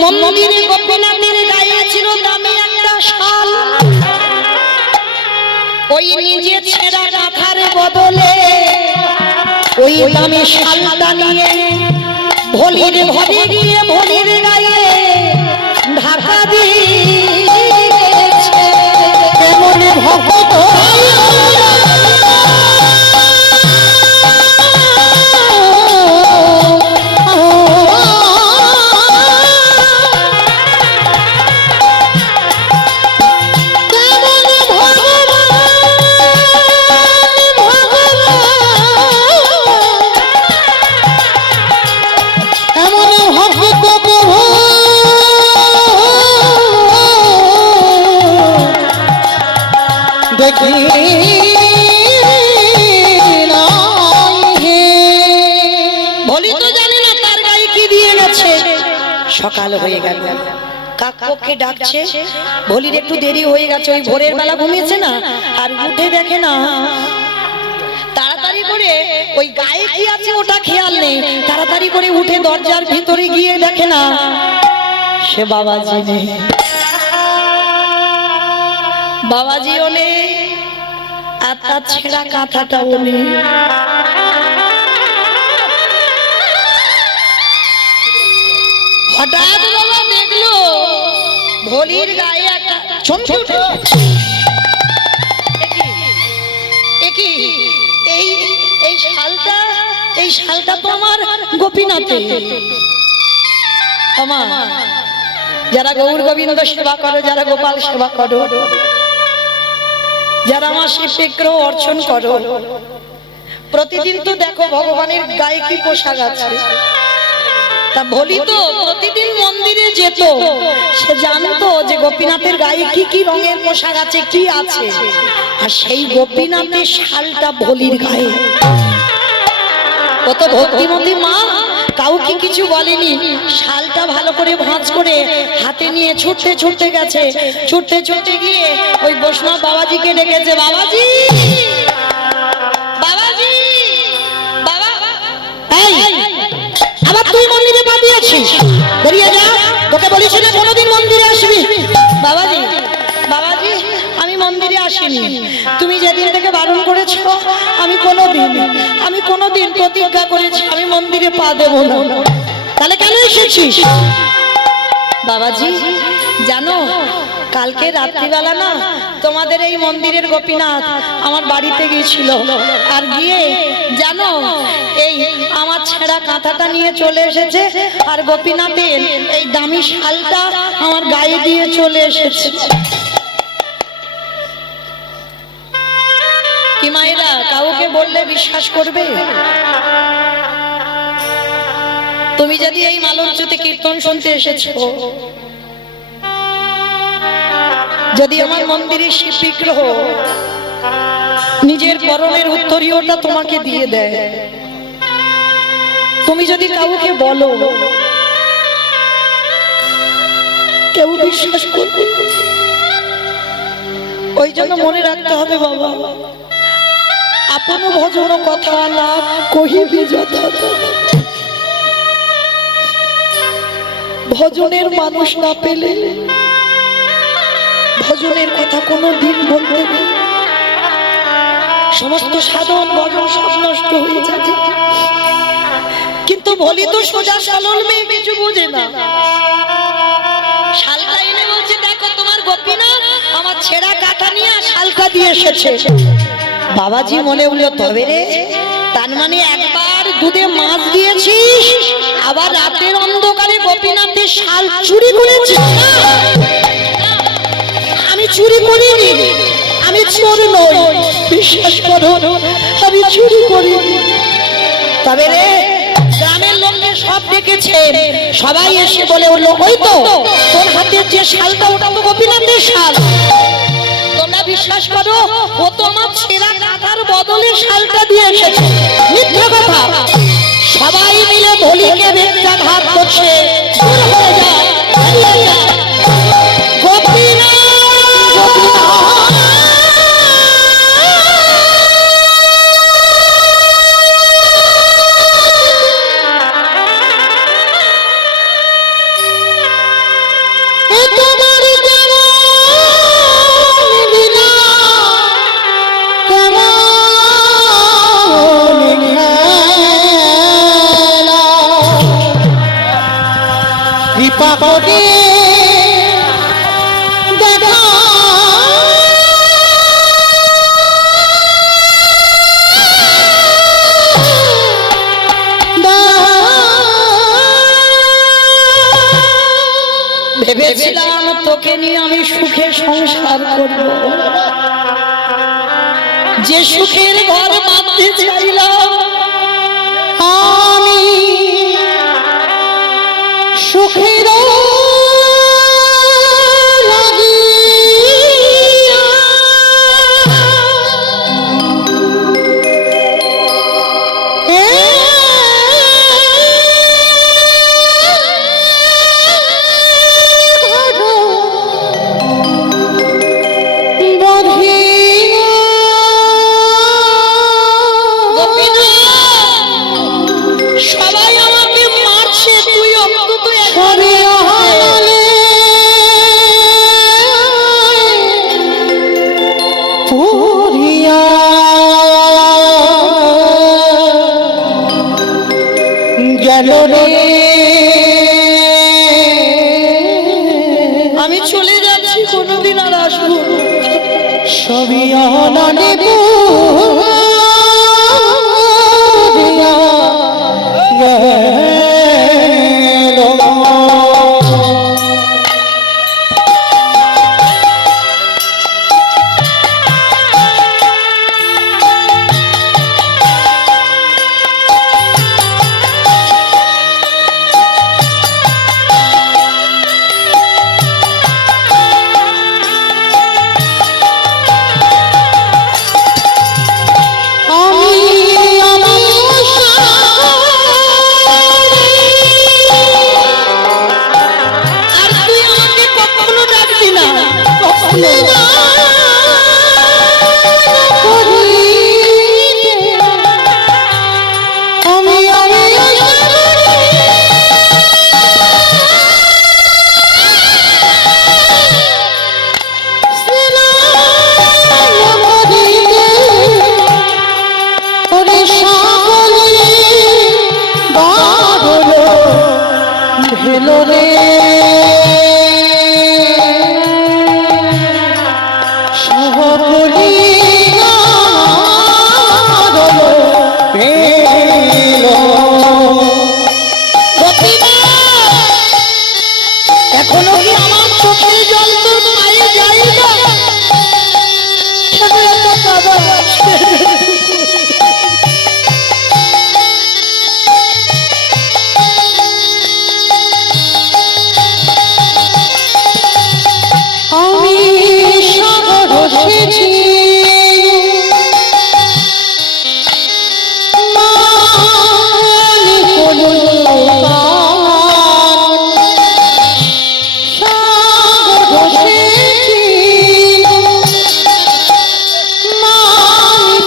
মন্দিরে গোপীনাথের গায়ে ছিল দামি একটা শাল, ওই নিজে ছেঁড়া কাঁথার বদলে ওই দামি শালটা নিয়ে ভলির ঘরে গিয়ে ভলির গায়ে ঢাকা দিয়েছে। কেমন ভক্ত সকাল হয়ে গেল, কাককে ডাকছে, ভলির একটু দেরি হয়ে গেছে, ওই ভোরের বেলা ঘুমিয়েছে না, আর উঠে দেখে না, তাড়াতাড়ি করে ওই গায়ে কি আছে ওটা খেয়াল নেই, তাড়াতাড়ি করে উঠে দরজার ভিতরে গিয়ে দেখে না সে বাবাজি নেই। বাবাজিও নেই, আর তার ছেঁড়া কাঁথাটাও নেই। হঠাৎ বাবা দেখলো ভলির গায়ে একটা চমকে উঠে একই এই এই শালটা তো আমার গোপীনাথে। আমার যারা গৌর গোবিন্দ সেবা করো, যারা গোপাল সেবা করো, যারা আমার শিব বিগ্রহ অর্চন করো, প্রতিদিন তো দেখো ভগবানের গায়ে কি পোশাক আছে। তা বলি তো প্রতিদিন মন্দিরে যেত, সে জানতো যে গোপীনাথের গায়ে কি কি রঙের পোশাক আছে, কি আছে। আর সেই গোপীনাথের শালটা ভলির গায়ে। কত ভক্তিমতী মা, কাউকে কিছু বলেনি, শালটা ভালো করে ভাঁজ করে হাতে নিয়ে ছুটতে ছুটতে গেছে। ছুটতে ছুটতে গিয়ে ওই বৈষ্ণব বাবাজিকে ডেকেছে, বাবাজি বাবাজি বাবা। এই আবার তুই মন্দিরে পা দিয়েছিস, বেরিয়ে যা। তোকে বলিস না কোনোদিন মন্দিরে আসবি। বাবাজি বাবাজি আমি মন্দিরে আসিনি, তুমি যেদিন থেকে বারণ করেছো আমি কোনোদিন প্রতিজ্ঞা করেছি আমি মন্দিরে পা দেব না। তাহলে কেন এসেছিস? বাবাজি জানো কালকে রাত্রিবেলা না তোমাদের এই মন্দিরের গোপীনাথ আমার বাড়িতে গিয়েছিল, আর গিয়ে জানো এই আমার ছেঁড়া কাঁথাটা নিয়ে চলে এসেছে, আর গোপীনাথের এই দামি শালটা আমার গায়ে দিয়ে চলে এসেছে। কি মায়েরা কাউকে বললে বিশ্বাস করবে? তুমি যদি এই মালঞ্চতে কীর্তন শুনতে এসেছো, যদি আমার মন্দিরের শিব বিগ্রহ নিজের পরনের উত্তরীয়টা তোমাকে দিয়ে দেয়, তুমি যদি কাউকে বলো, কেউ বিশ্বাস করবে? ওই জন্য মনে রাখতে হবে বাবা, আপন ভজন কথা না কহিবি যথা। ভজনের মানুষ না পেলে ভজনের কথা কোনো দিন বলতে নেই। সমস্ত সাধন ভজন সব নষ্ট হয়ে যাবে। কিন্তু বলি তো সোজা সালন মেয়ে কিছু বোঝে না। শালটা এনে বলছে দেখো তোমার গোপীনাথ আমার ছেঁড়া কাঁথা নিয়ে শালটা দিয়ে এসেছে। বাবাজি মনে হলো তবে রে, তার মানে একবার দুধে মাছ দিয়েছিস, আবার রাতের অন্ধকারে গোপীনাথের শাল চুরি করেছিস। আমি চুরি করিনি, আমি চোর নই, বিশ্বাস করো আমি চুরি করিনি। তবে রে গ্রামের লোককে সব ডেকেছে, সবাই এসে বলে উঠলো ওই তো তোর হাতের যে শালটা ওটা তো গোপীনাথের শাল। তোমরা বিশ্বাস করো ও তো আমার ছেঁড়া কাঁথার বদলে শালটা দিয়ে এসেছে। মিথ্যা কথা। সবাই মিলে ভলিকে বেত্রাঘাত করছে। দূর হয়ে যা, বেরিয়ে যা। গোপীনাথ কৃপা করে দেখা ভেবেছিলাম তোকে নিয়ে আমি সুখে সংসার করব, যে সুখের ঘর বাঁধতে চাইলাম আমি সুখের সবাই আমাকে মারছে, তুই অন্তত গেল রে আমি চলে যাচ্ছি, কোনো কোনদিন আর আসবো না। সবই অনানেব আর তুই আমাকে কখনো ডাকবি না, কখনো না। হেলো রে সহকলি এখনো কি আমার চোখের জল তোর পায়ে যায় না? কেন এত কাঁদাস? আমি সাগর এসেছি মানি সাগর এসেছি মানি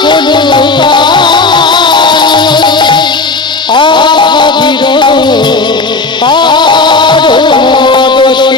আহাবির আরোদোষে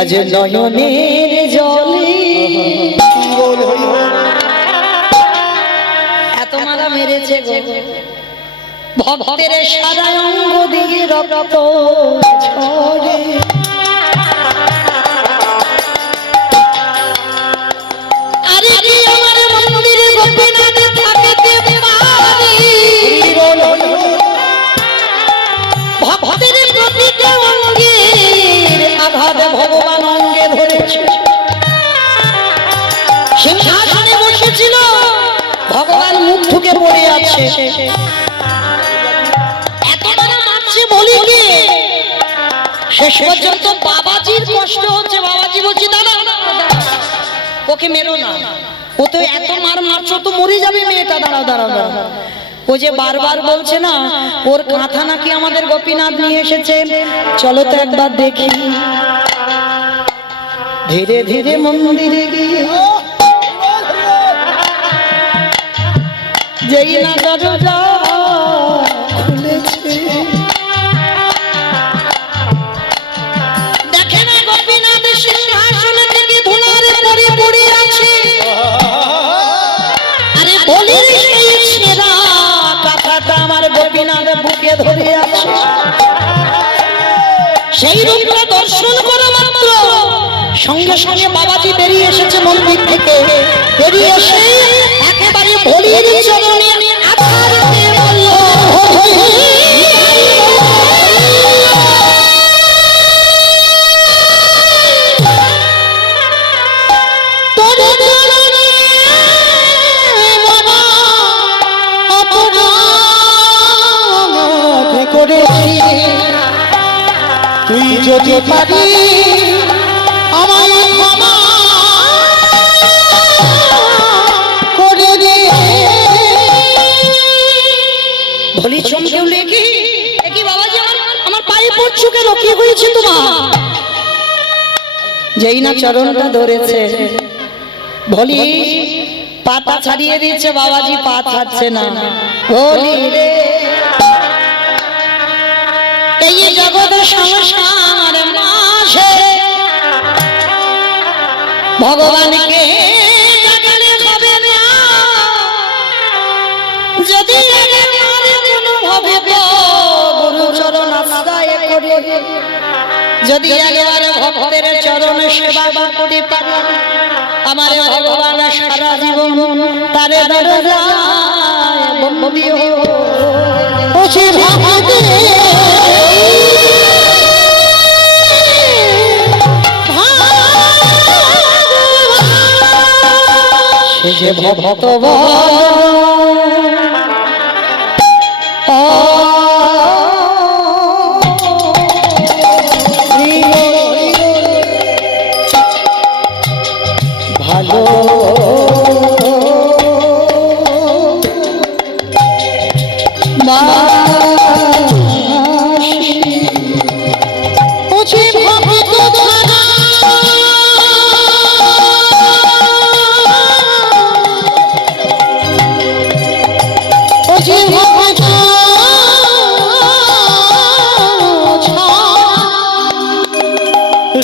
আজ নয়নের জলে এত মালা মেরেছে গো, ভক্তের সারা অঙ্গ দিয়ে রক্ত ঝরে। আরে কি আমার মন্দিরে গোপীনাথ থাকিতে পারি? ভক্তের প্রতিটা অঙ্গের আঘাত ভগবান অঙ্গে ধরেছে। সিংহাসনে বসেছিল, ভগবান মুখ ঠুকে পড়ে আছে। এতটা মারছে বলি কি শেষ পর্যন্ত বাবাজির কষ্ট হচ্ছে। বাবাজি বলছি দাঁড়া, ওকে মেরো না, ও তো এত মার মারছো তো মরে যাবে মেয়েটা, দাঁড়াও দাঁড়াও দাঁড়াও। ও যে বারবার বলছে না ওর কাঁথা নাকি আমাদের গোপীনাথ নিয়ে এসেছে, চলো তো একবার দেখি। ধীরে ধীরে মন্দিরে গিয়ে যেই না দরজা খুলেছে, দেখে না গোপীনাথ সিংহাসন থেকে ধুলার পরে পড়ে আছে। আরে বলির সেই ছেঁড়া কাঁথাটা আমার গোপীনাথ বুকে ধরে আছে। সেই রূপটা দর্শন করা মাত্র সঙ্গে সঙ্গে বাবাজি বেরিয়ে এসেছে মন্দির থেকে। বেরিয়ে এসে একেবারে বলির চরণে আছাড় দিয়ে বলল, তোর চরণে মনা অপরাধ করেছি, তুই যদি পারি আমায় ক্ষমা করে দে। বলি চমকে উঠলে কি, এ কি বাবাজি আমার পায়ে পড়ছো কেন, কি হয়েছে তোমার? যেই না চরণটা ধরেছে ভোলি পাতা ছাড়িয়ে দিচ্ছে, বাবাজি পা ছাড়ছে না। ভোলি রে এই জগৎ সংসার মাঝে ভগবানকে ডাকলে হবে না, যদি কোনোভাবে গুরু চরণ আশ্রয় করে যদি একেবারে ভক্তের চরণ সেবা করতে পারে, আমার ভগবান সারা জীবন তারে দরজায় বন্দী বসে ভক্তি সে যে ভক্ত ভালো বসে ভক্ত বসে ভক্ত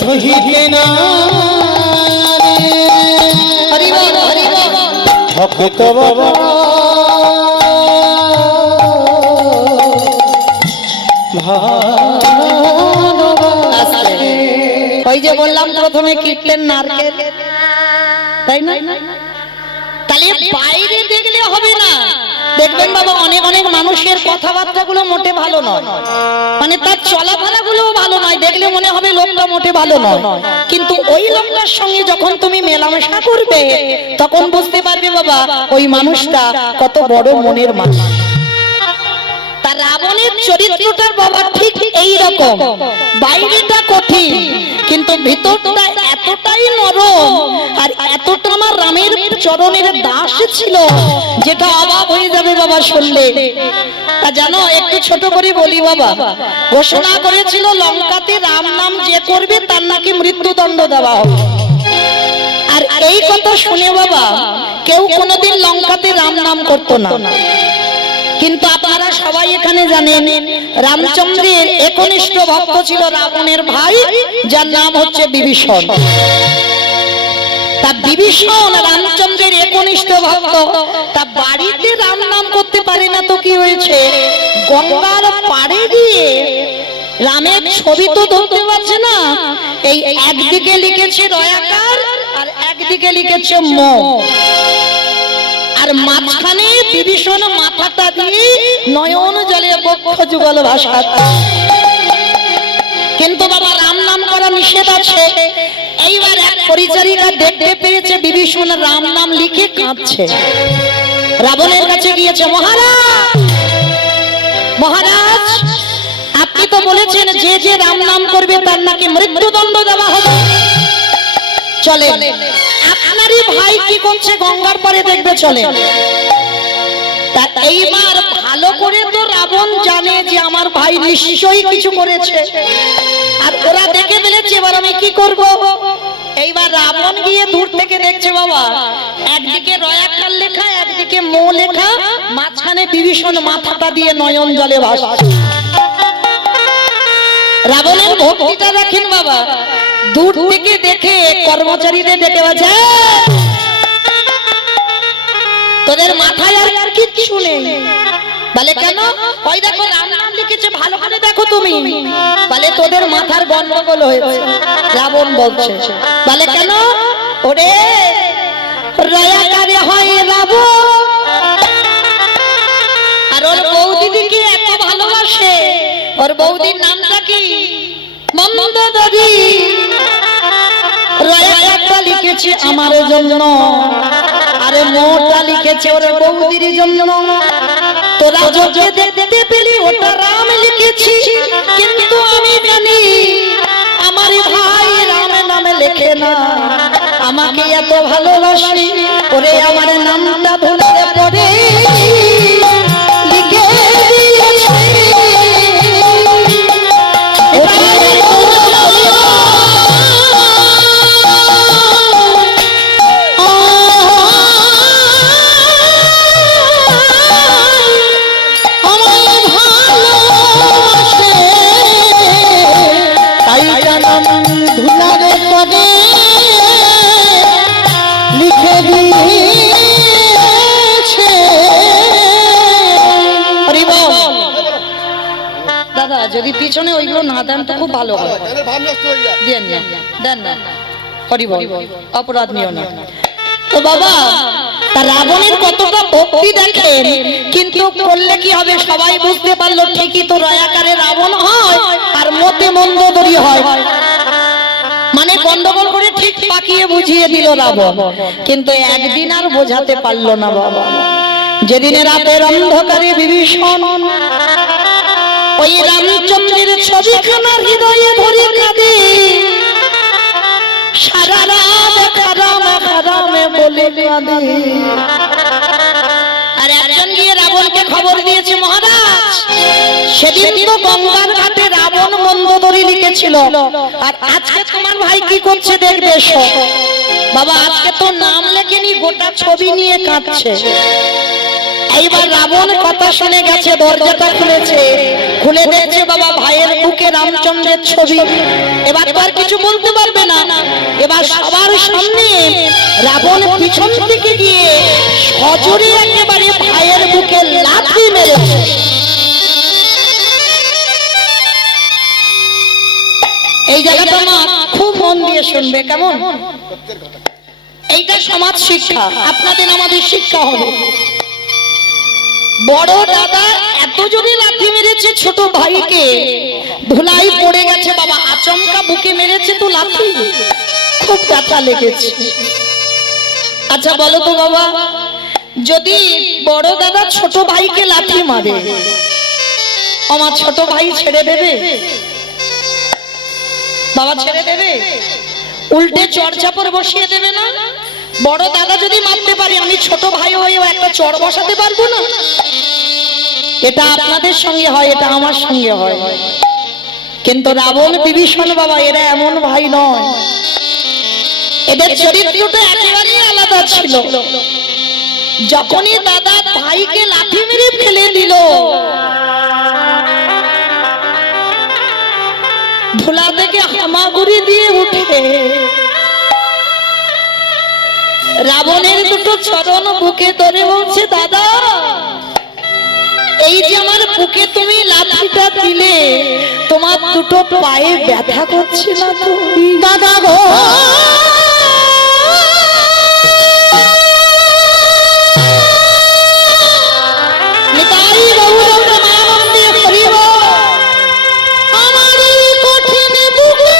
রহিবে না ভক্ত বাবা ওই যে বললাম প্রথমে কীর্তেন নারকেল, তাই না? তাহলে বাইরে দেখলে হবে না। দেখবেন বাবা অনেক অনেক মানুষের কথাবার্তা গুলো মোটে ভালো নয়, মানে তার চলাফেরা গুলো ভালো নয়, দেখলে মনে হবে লোকটা মোটে ভালো নয়, কিন্তু ওই লোকটার সঙ্গে যখন তুমি মেলামেশা করবে তখন বুঝতে পারবে বাবা ওই মানুষটা কত বড় মনের মানুষ। তার রাবণের চরিত্রটার বাবা ঠিক এই রকম, বাইরেটা কঠিন কিন্তু ভিতরটা এতটাই নরম আর এতটা আমার রামের চরণের দাস ছিল যেটা অবাক হয়ে যাবে বাবা শুনলে। তা জানো একটু ছোট করে বলি বাবা, ঘোষণা করেছিল লঙ্কাতে রাম নাম যে করবে তার নাকি মৃত্যুদণ্ড দেওয়া হবে। আর এই কথা শুনে বাবা কেউ কোনোদিন লঙ্কাতে রাম নাম করতো না, কিন্তু আপনারা সবাই এখানে জানেন রামচন্দ্রের একনিষ্ঠ ভক্ত ছিল রাবণের ভাই, যার নাম হচ্ছে বিভীষণ। তা বিভীষণ রামচন্দ্রের একনিষ্ঠ ভক্ত, তা বাড়িতে রাম নাম করতে পারে না তো কি হয়েছে, গঙ্গার পাড়ে গিয়ে রামের ছবি তো ধরতে পারছে না, এই একদিকে লিখেছে রয়াকার আর একদিকে লিখেছে ম, আর মাঝখানে বিভীষণ মাথাটা দিয়ে নয়ন জলে বক্ষ যুগল ভাষা। কিন্তু বাবা রাম নাম করা নিষেধ আছে। এইবার এক পরিচারিকা দেখতে পেয়েছে বিভীষণ রাম নাম লিখে কাঁদছে, রাবণের কাছে গিয়েছে, মহারাজ মহারাজ আপনি তো বলেছেন যে যে রাম নাম করবে তার নাকি মৃত্যুদণ্ড দেওয়া হবে, চলে আপনারই ভাই কি করছে গঙ্গার পাড়ে দেখবে চলে। তা এইবার ভালো করে তো রাবণ জানে যে আমার ভাই নিশ্চয়ই কিছু করেছে, আর ওরা দেখে ফেলেছে, এবার আমি কি করব। এইবার রাবণ গিয়ে দূর থেকে দেখছে বাবা একদিকে রয়াকার লেখা একদিকে মো লেখা, মাঝখানে বিভীষণ মাথাটা দিয়ে নয়ন জলে ভাসছে। রাবণের ভক্তিটা দেখেন বাবা, দূর থেকে দেখে কর্মচারীদের ডেকে বলছে, তোদের মাথায় আর কিচ্ছু নেই। বলে কেন? ওই দেখো রাম নাম লিখেছে, ভালো করে দেখো তুমি। বলে তোদের মাথার গন্ডগোল হয়েছে। রাবণ বলছে, বলে কেন? ওরে রয়াকারে হয় রাবণ, আর ওর বৌদিদিকে এত ভালোবাসে, ওর বৌদির নামটা কি? মন্দোদরী। রয়াকারটা লিখেছে আমার জন্য, আরে মোটা লিখেছে ওর বৌদির জন্য। তোরা যখন দেখতে পেলি ওটা রাম লিখেছি, কিন্তু আমি জানি আমার ভাই রাম নামে লেখে না, আমাকে এত ভালোবাসি, ওরে আমার নামটা ভুলে পড়ে লিখে দিয়েছে। ধুলারে পদে লিখে দিয়েছে। হরি বল। দাদা যদি পিছনে ওইগুলো না দেন তো খুব ভালো হয়। দেন না, দেন না। হরি বল, অপরাধ নিও না। তো বাবা, তা রাবণের কতটা ভক্তি দেখেন, কিন্তু করলে কি হবে সবাই বুঝতে পারলো ঠিকই তো রয়াকারে রাবণ হয় আর মতে মন্দোদরী হয়। মানে গন্ডগোল করে ঠিক পাকিয়ে বুঝিয়ে দিল রাবণ, কিন্তু একদিন আর বোঝাতে পারলো না বাবা। যেদিনে রাতের অন্ধকারে বিভীষণ ওই রামচন্দ্রের ছবিখানা হৃদয়ে ধরে কাঁদে, সারা রাত খারামে বলে কাঁদে। আর একজন গিয়ে রাবণকে খবর দিয়েছে, মহারাজ সেদিন তো গঙ্গার ঘাটে রাবণ মন্দোদরী লিখেছিল, আর আজকে তোমার ভাই কি করছে দেখবে এসো। বাবা আজকে তো নাম লেখেনি, গোটা ছবি নিয়ে কাঁদছে। এইবার রাবণ কথা শুনে গেছে, দরজাটা খুলেছে, খুলে দেখছে বাবা ভাইয়ের বুকে রামচন্দ্রের ছবি। এবার তো আর কিছু বলতে পারবে না। এবার সবার সামনে রাবণ পিছন থেকে গিয়ে সজোরে একেবারে ভাইয়ের বুকে লাথি মেরেছে। এই জায়গাটা মা খুব মন দিয়ে শুনবে, কেমন? এইটা সমাজ শিক্ষা, আপনাদের আমাদের শিক্ষা হবে। বড় দাদা এত জোরে লাথি মেরেছে ছোট ভাইকে, ধুলাই পড়ে গেছে বাবা, আচমকা বুকে মেরেছে তো লাথি, খুব ব্যথা লেগেছে। আচ্ছা বলো তো বাবা, যদি বড় দাদা ছোট ভাইকে লাথি মারে, আমার ছোট ভাই ছেড়ে দেবে? বাবা ছেড়ে দেবে? উল্টে চড়চাপড় বসিয়ে দেবে না? বড় দাদা যদি মারতে পারে, আমি ছোট ভাই হয়েও একটা চড় বসাতে পারবো না? এটা আপনাদের সঙ্গে হয়, এটা আমার সঙ্গে হয়। কিন্তু রাবণ বিভীষণ বাবা এরা এমন ভাই নয়, এদের চরিত্রটা একেবারেই আলাদা ছিল। যখনই দাদা ভাইকে লাঠি মেরে ফেলে দিল, ধুলা থেকে হামাগুড়ি দিয়ে উঠে রাবণের দুটো চরণ বুকে ধরে বলছে, দাদা এই যে আমার বুকে তুমি লাঠিটা দিলে, তোমার দুটো পায়ে ব্যথা করছে না তো? দাদা গো নিতাই গৌর প্রেমানন্দে হরি বল। আমার এই কঠিন বুকে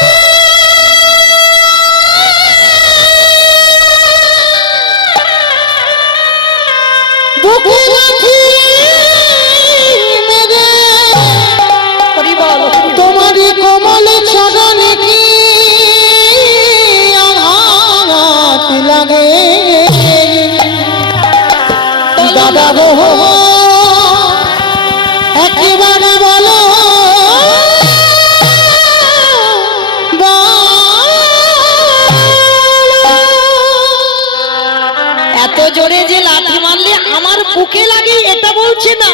বুকে লাথি মেরে হরি বল। তোমারই কোমল চরণে কি আঘাত লাগে। দাদা গো একেবারে বলো এত জোরে যে লাঠি মারলে আমার বুকে লাগে এটা বলছে না,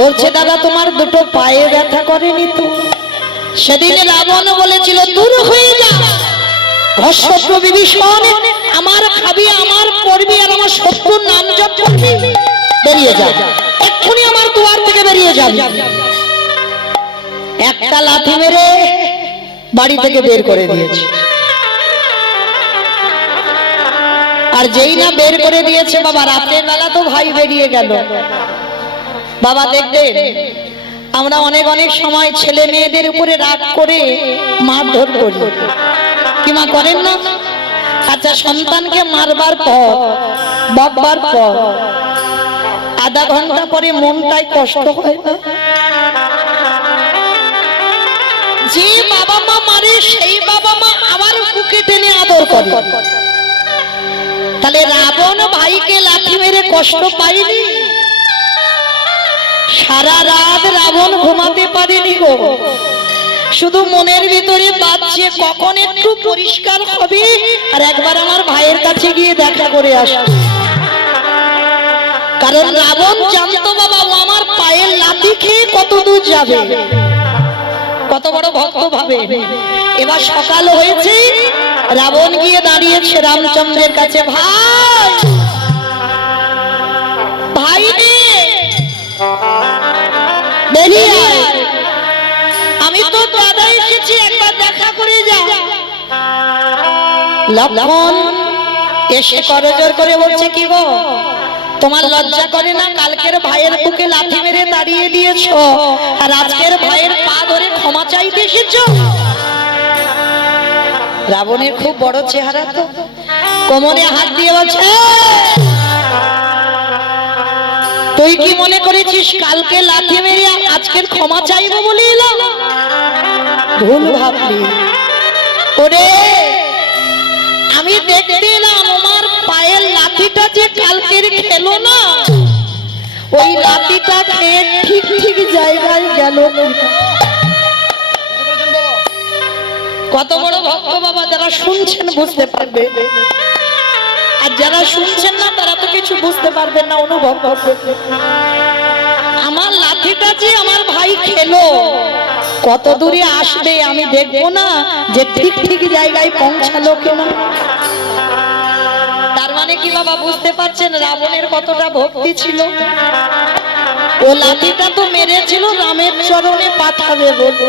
বলছে দাদা তোমার দুটো পায়ে ব্যথা করেনি তো? সেদিন রাবণ বলেছিল দূর হয়ে যা শত্রু বিভীষণ, আমার খাবি আমার পড়বি আর আমার শত্রুর নাম জপ করবি, বেরিয়ে যা এক্ষুনি আমার দুয়ার থেকে বেরিয়ে যাবি। একটা লাথি মেরে বাড়ি থেকে বের করে দিয়েছে। আর যেই না বের করে দিয়েছে বাবা, রাতের বেলা তো ভাই বেরিয়ে গেল। বাবা দেখবেন আমরা অনেক অনেক সময় ছেলে মেয়েদের উপরে রাগ করে মারধর করি, কি মা করেন না? আচ্ছা সন্তানকে মারবার পর বকবার পর আধা ঘন্টা পরে মনটাই কষ্ট হয় না? যে বাবা মা মারে সেই বাবা মা আমার বুকে টেনে আদর করে। তাহলে রাবণ ভাইকে লাঠি মেরে কষ্ট পায়নি? সারা রাত রাবণ ঘুমাতে পারেনি গো, শুধু মনের ভিতরে বাজছে কখন একটু পরিষ্কার হবে আর একবার আমার ভাইয়ের কাছে গিয়ে দেখা করে আসবে। কারণ রাবণ জানতো বাবা ও আমার পায়ের লাথি খেয়ে কত দূর যাবে, কত বড় ভক্ত ভাবে। এবার সকাল হয়েছে, রাবণ গিয়ে দাঁড়িয়েছে রামচন্দ্রের কাছে, ভাই ভাই রে, বেরিয়ে আয়, আমি তো দাদা এসেছি, একবার দেখা করে যা। লক্ষ্মণ এসে করজোর করে বলছে, কি গো তোমার লজ্জা করে না? কালকের ভাইয়ের বুকে লাথি মেরে দাঁড়িয়ে দিয়েছো, আর আজকের ভাইয়ের পা ধরে ক্ষমা চাইতে এসেছো? রাবণের খুব বড় চেহারা, তো কোমরে হাত দিয়ে বলছে, তুই কি মনে করেছিস কালকে লাথি মেরে আজকের ক্ষমা চাইবো বলে এলাম? ভুল ভাবলি। ওরে আমি দেখতে এলাম আমার পায়ের লাঠিটা যে কালকের খেলো না, ওই লাঠিটা খেয়ে ঠিক ঠিক জায়গায় গেল। কত বড় ভক্ত বাবা, যারা শুনছেন বুঝতে পারবে, আর যারা শুনছেন না তারা তো কিছু বুঝতে পারবেন না, অনুভব করবেন। আমার লাঠিটা যে আমার ভাই খেলো, কত দূরে আসবে আমি দেখবো না যে ঠিক ঠিক জায়গায় পৌঁছালো কিনা? তার মানে কি বাবা বুঝতে পারছেন রাবণের কতটা ভক্তি ছিল? ও লাঠিটা তো মেরেছিল রামের চরণে পাঠাবে বলে।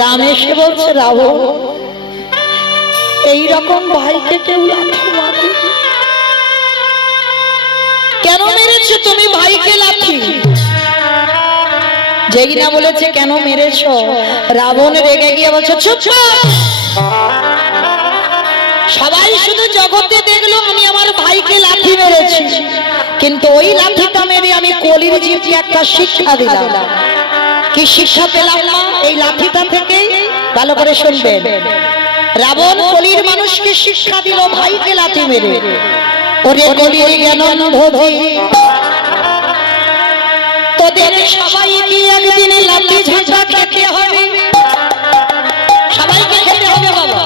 রাম এসে বলছে, রাবণ এইরকম ভাইকে কেউ লাঠি মারে? কেন মেরেছো তুমি ভাইকে লাঠি? যেই না বলেছে কেন মেরেছো, রাবণ রেগে গিয়ে বলছে, চুপ কর। সবাই শুধু জগতে দেখলো আমি আমার ভাইকে লাঠি মেরেছি, কিন্তু ওই লাঠিটা মেরে আমি কলির জীবকে একটা শিক্ষা দিলাম। কি শিক্ষা পেলাম না এই লাঠিটা থেকে? ভালো করে শুনবেন। রাবণ কলির মানুষকে শিক্ষা দিল ভাইকে লাঠি মেরে, ওরে কলির জ্ঞানন্ধধি, তোদের সবাইকে একদিনে লাঠি ঝাঁটা খেতে হবে, সবাইকে খেতে হবে বাবা।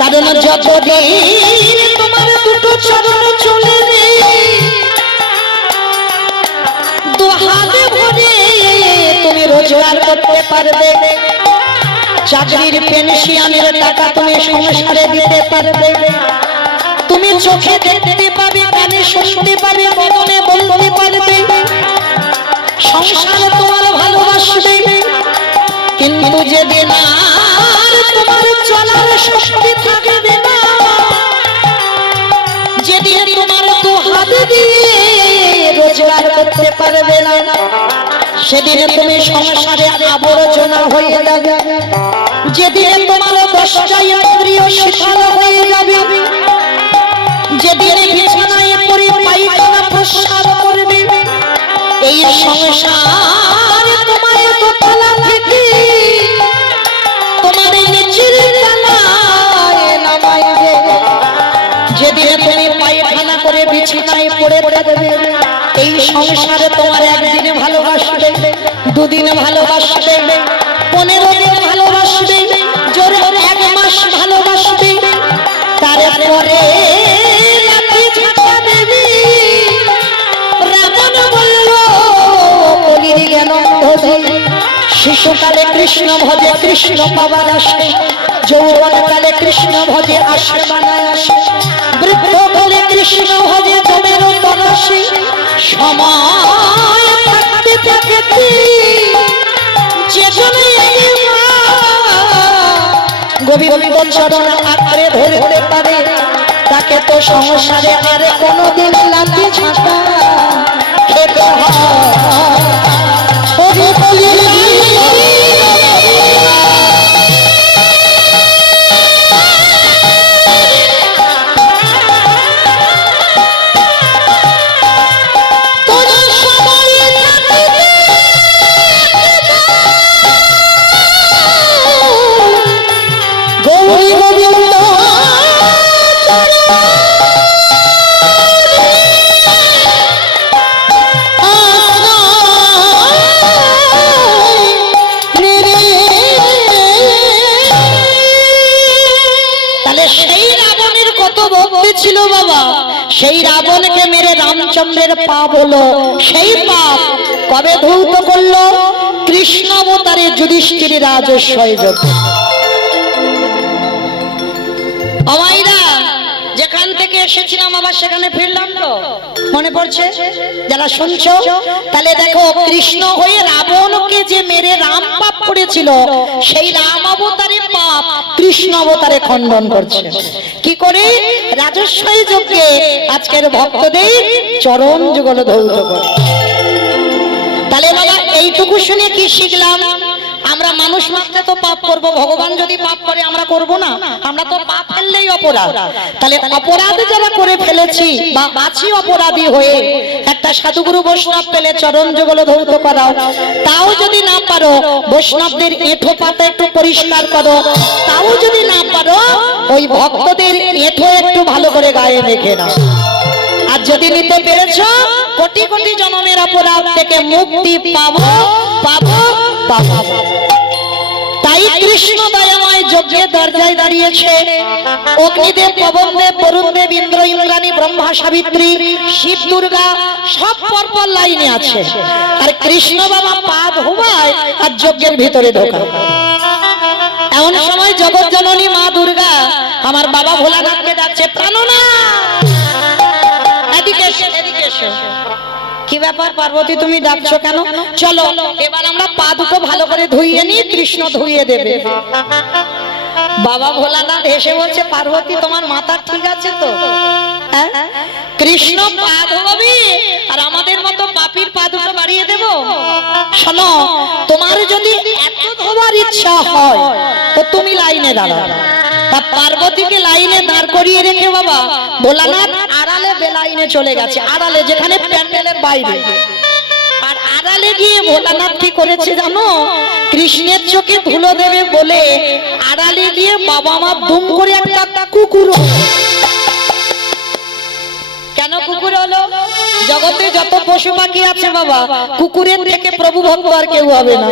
কারণ যতদিন তোমার দুটো চরণ চলে রে, দু হাতে ভরে তুমি রোজগার করতে পারবে, চাকরির পেনশনের টাকা তুমি সংসারে দিতে পারবে, তুমি চোখে দেখতে পাবে, কানে শুনতে পাবে, মনে বলতে পারবে, সংসার তোমার ভালোবাসবে। কিন্তু যেদিন আর তোমার চলার শক্তি থাকবে না, যেদিন তোমার দু হাত দিয়ে রোজগার করতে পারবে না, সেদিন তুমি সংসারে আবর্জনা হয়ে যাবে, যেদিন তোমার 10টা ইন্দ্রিয় শিথিল হয়ে যাবে, যেদিন বিছানায় পড়ে পায়খানা প্রস্রাব করবে, এই সংসার তোমার দোতলা থেকে তোমার নিচের তলায় নামাইবে, যেদিন তুমি পায়খানা করে বিছানায় পড়ে থাকবে, এই সংসারে তোমার একদিন ভালোবাসবে, দুদিন ভালোবাসবে, 15 দিন ভালোবাসবে, জোরে 1 মাস ভালোবাসবে, তারপরে লাঠি ঝাঁটা দেবে। রাবণ বলল, কলির জ্ঞানন্ধধি, শিশুকালে কৃষ্ণ ভজে কৃষ্ণ পাবার আসে, যৌবনকালে কৃষ্ণ ভজে আসে বানায় আসে, বৃদ্ধকালে কৃষ্ণ ভজে জমের তরাসে, সময় থাকতে থাকতে যেজনে গোবিন্দ চরণ আঁকড়ে ধরতে পারে, তাকে তো সংসারে আর কোনোদিন লাঠি ঝাঁটা খেতে ছিল বাবা, সেই রাবণকে মেরে রামচন্দ্রের পাপ হলো। সেই পাপ কবে ধৌত করলো? কৃষ্ণ অবতারে যুধিষ্ঠির রাজস্বয় যজ্ঞ। আমাইরা যেখান থেকে এসেছিলাম আবার সেখানে ফিরলাম তো, মনে পড়ছে যারা শুনছো? তাহলে দেখো, কৃষ্ণ হয়ে রাবণকে যে মেরে রাম পাপ করেছিল, সেই রাম অবতারে পাপ কৃষ্ণ অবতারে খণ্ডন করছে। কি করে? রাজস্বয় যজ্ঞে আজকের ভক্তদের চরণ যুগল ধৌত করে। তাহলে বাবা এইটুকু শুনে কি শিখলাম? আমরা মানুষ মাত্রে তো পাপ করব, ভগবান যদি পাপ করে আমরা করব না? আমরা তো পাপ ফেললেই অপরাধ। তাহলে অপরাধ যারা করে ফেলেছি বা আছি অপরাধী হয়ে, একটা সাধুগুরু বৈষ্ণব পেলে চরণ যুগল ধৌত করাও। তাও যদি না পারো, বৈষ্ণবদের এঁঠো পাতা একটু পরিষ্কার করো। তাও যদি না পারো, ওই ভক্তদের এঁঠো একটু ভালো করে গায়ে রেখে নাও। আর যদি নিতে পেরেছো, কোটি কোটি জন্মের অপরাধ থেকে মুক্তি পাবো পাবো পাবো। তাই কৃষ্ণ দয়াময় যজ্ঞের দরজায় দাঁড়িয়েছে। অগ্নিদেব, পবনদেব, বরুণদেব, ইন্দ্র, ইন্দ্রাণী, ব্রহ্মা, সাবিত্রী, শিব, দুর্গা সব পরপর লাইনে আছে। আর কৃষ্ণ বাবা পা ধোবায় আর যজ্ঞের ভিতরে ঢোকা। এমন সময় জগৎ জননী মা দুর্গা আমার বাবা ভোলানাথকে ডাকছে, প্রাণনাথ এদিকে এসো, এদিকে এসো। কি ব্যাপার পার্বতী, তুমি ডাকছো কেন? চলো এবার আমরা পা দুটো ভালো করে ধুইয়ে নিই, কৃষ্ণ ধুইয়ে দেবে। বাবা ভোলানাথ এসে বলছে, পার্বতী তোমার মাথা ঠিক আছে তো? হ্যাঁ? কৃষ্ণ পা ধোবে আর আমাদের মতো পাপীর পা দুটো বাড়িয়ে দেব? শোনো, তোমার যদি এত ধোবার ইচ্ছা হয় তো তুমি লাইনে দাঁড়াও। তা পার্বতীকে লাইনে দাঁড় করিয়ে রেখে বাবা ভোলানাথ আড়ালে বেলাইনে চলে গেছে। আড়ালে, যেখানে প্যান্ডেলের বাইরে। আর আড়ালে গিয়ে ভোলানাথ কি করেছে জানো? কৃষ্ণের চোখে ধুলো দেবে বলে আড়ালে গিয়ে বাবা মা দুম করে একটা কুকুর। কেন কুকুর হলো? জগতে যত পশু পাখি আছে বাবা, কুকুরের থেকে প্রভু ভক্ত আর কেউ হবে না।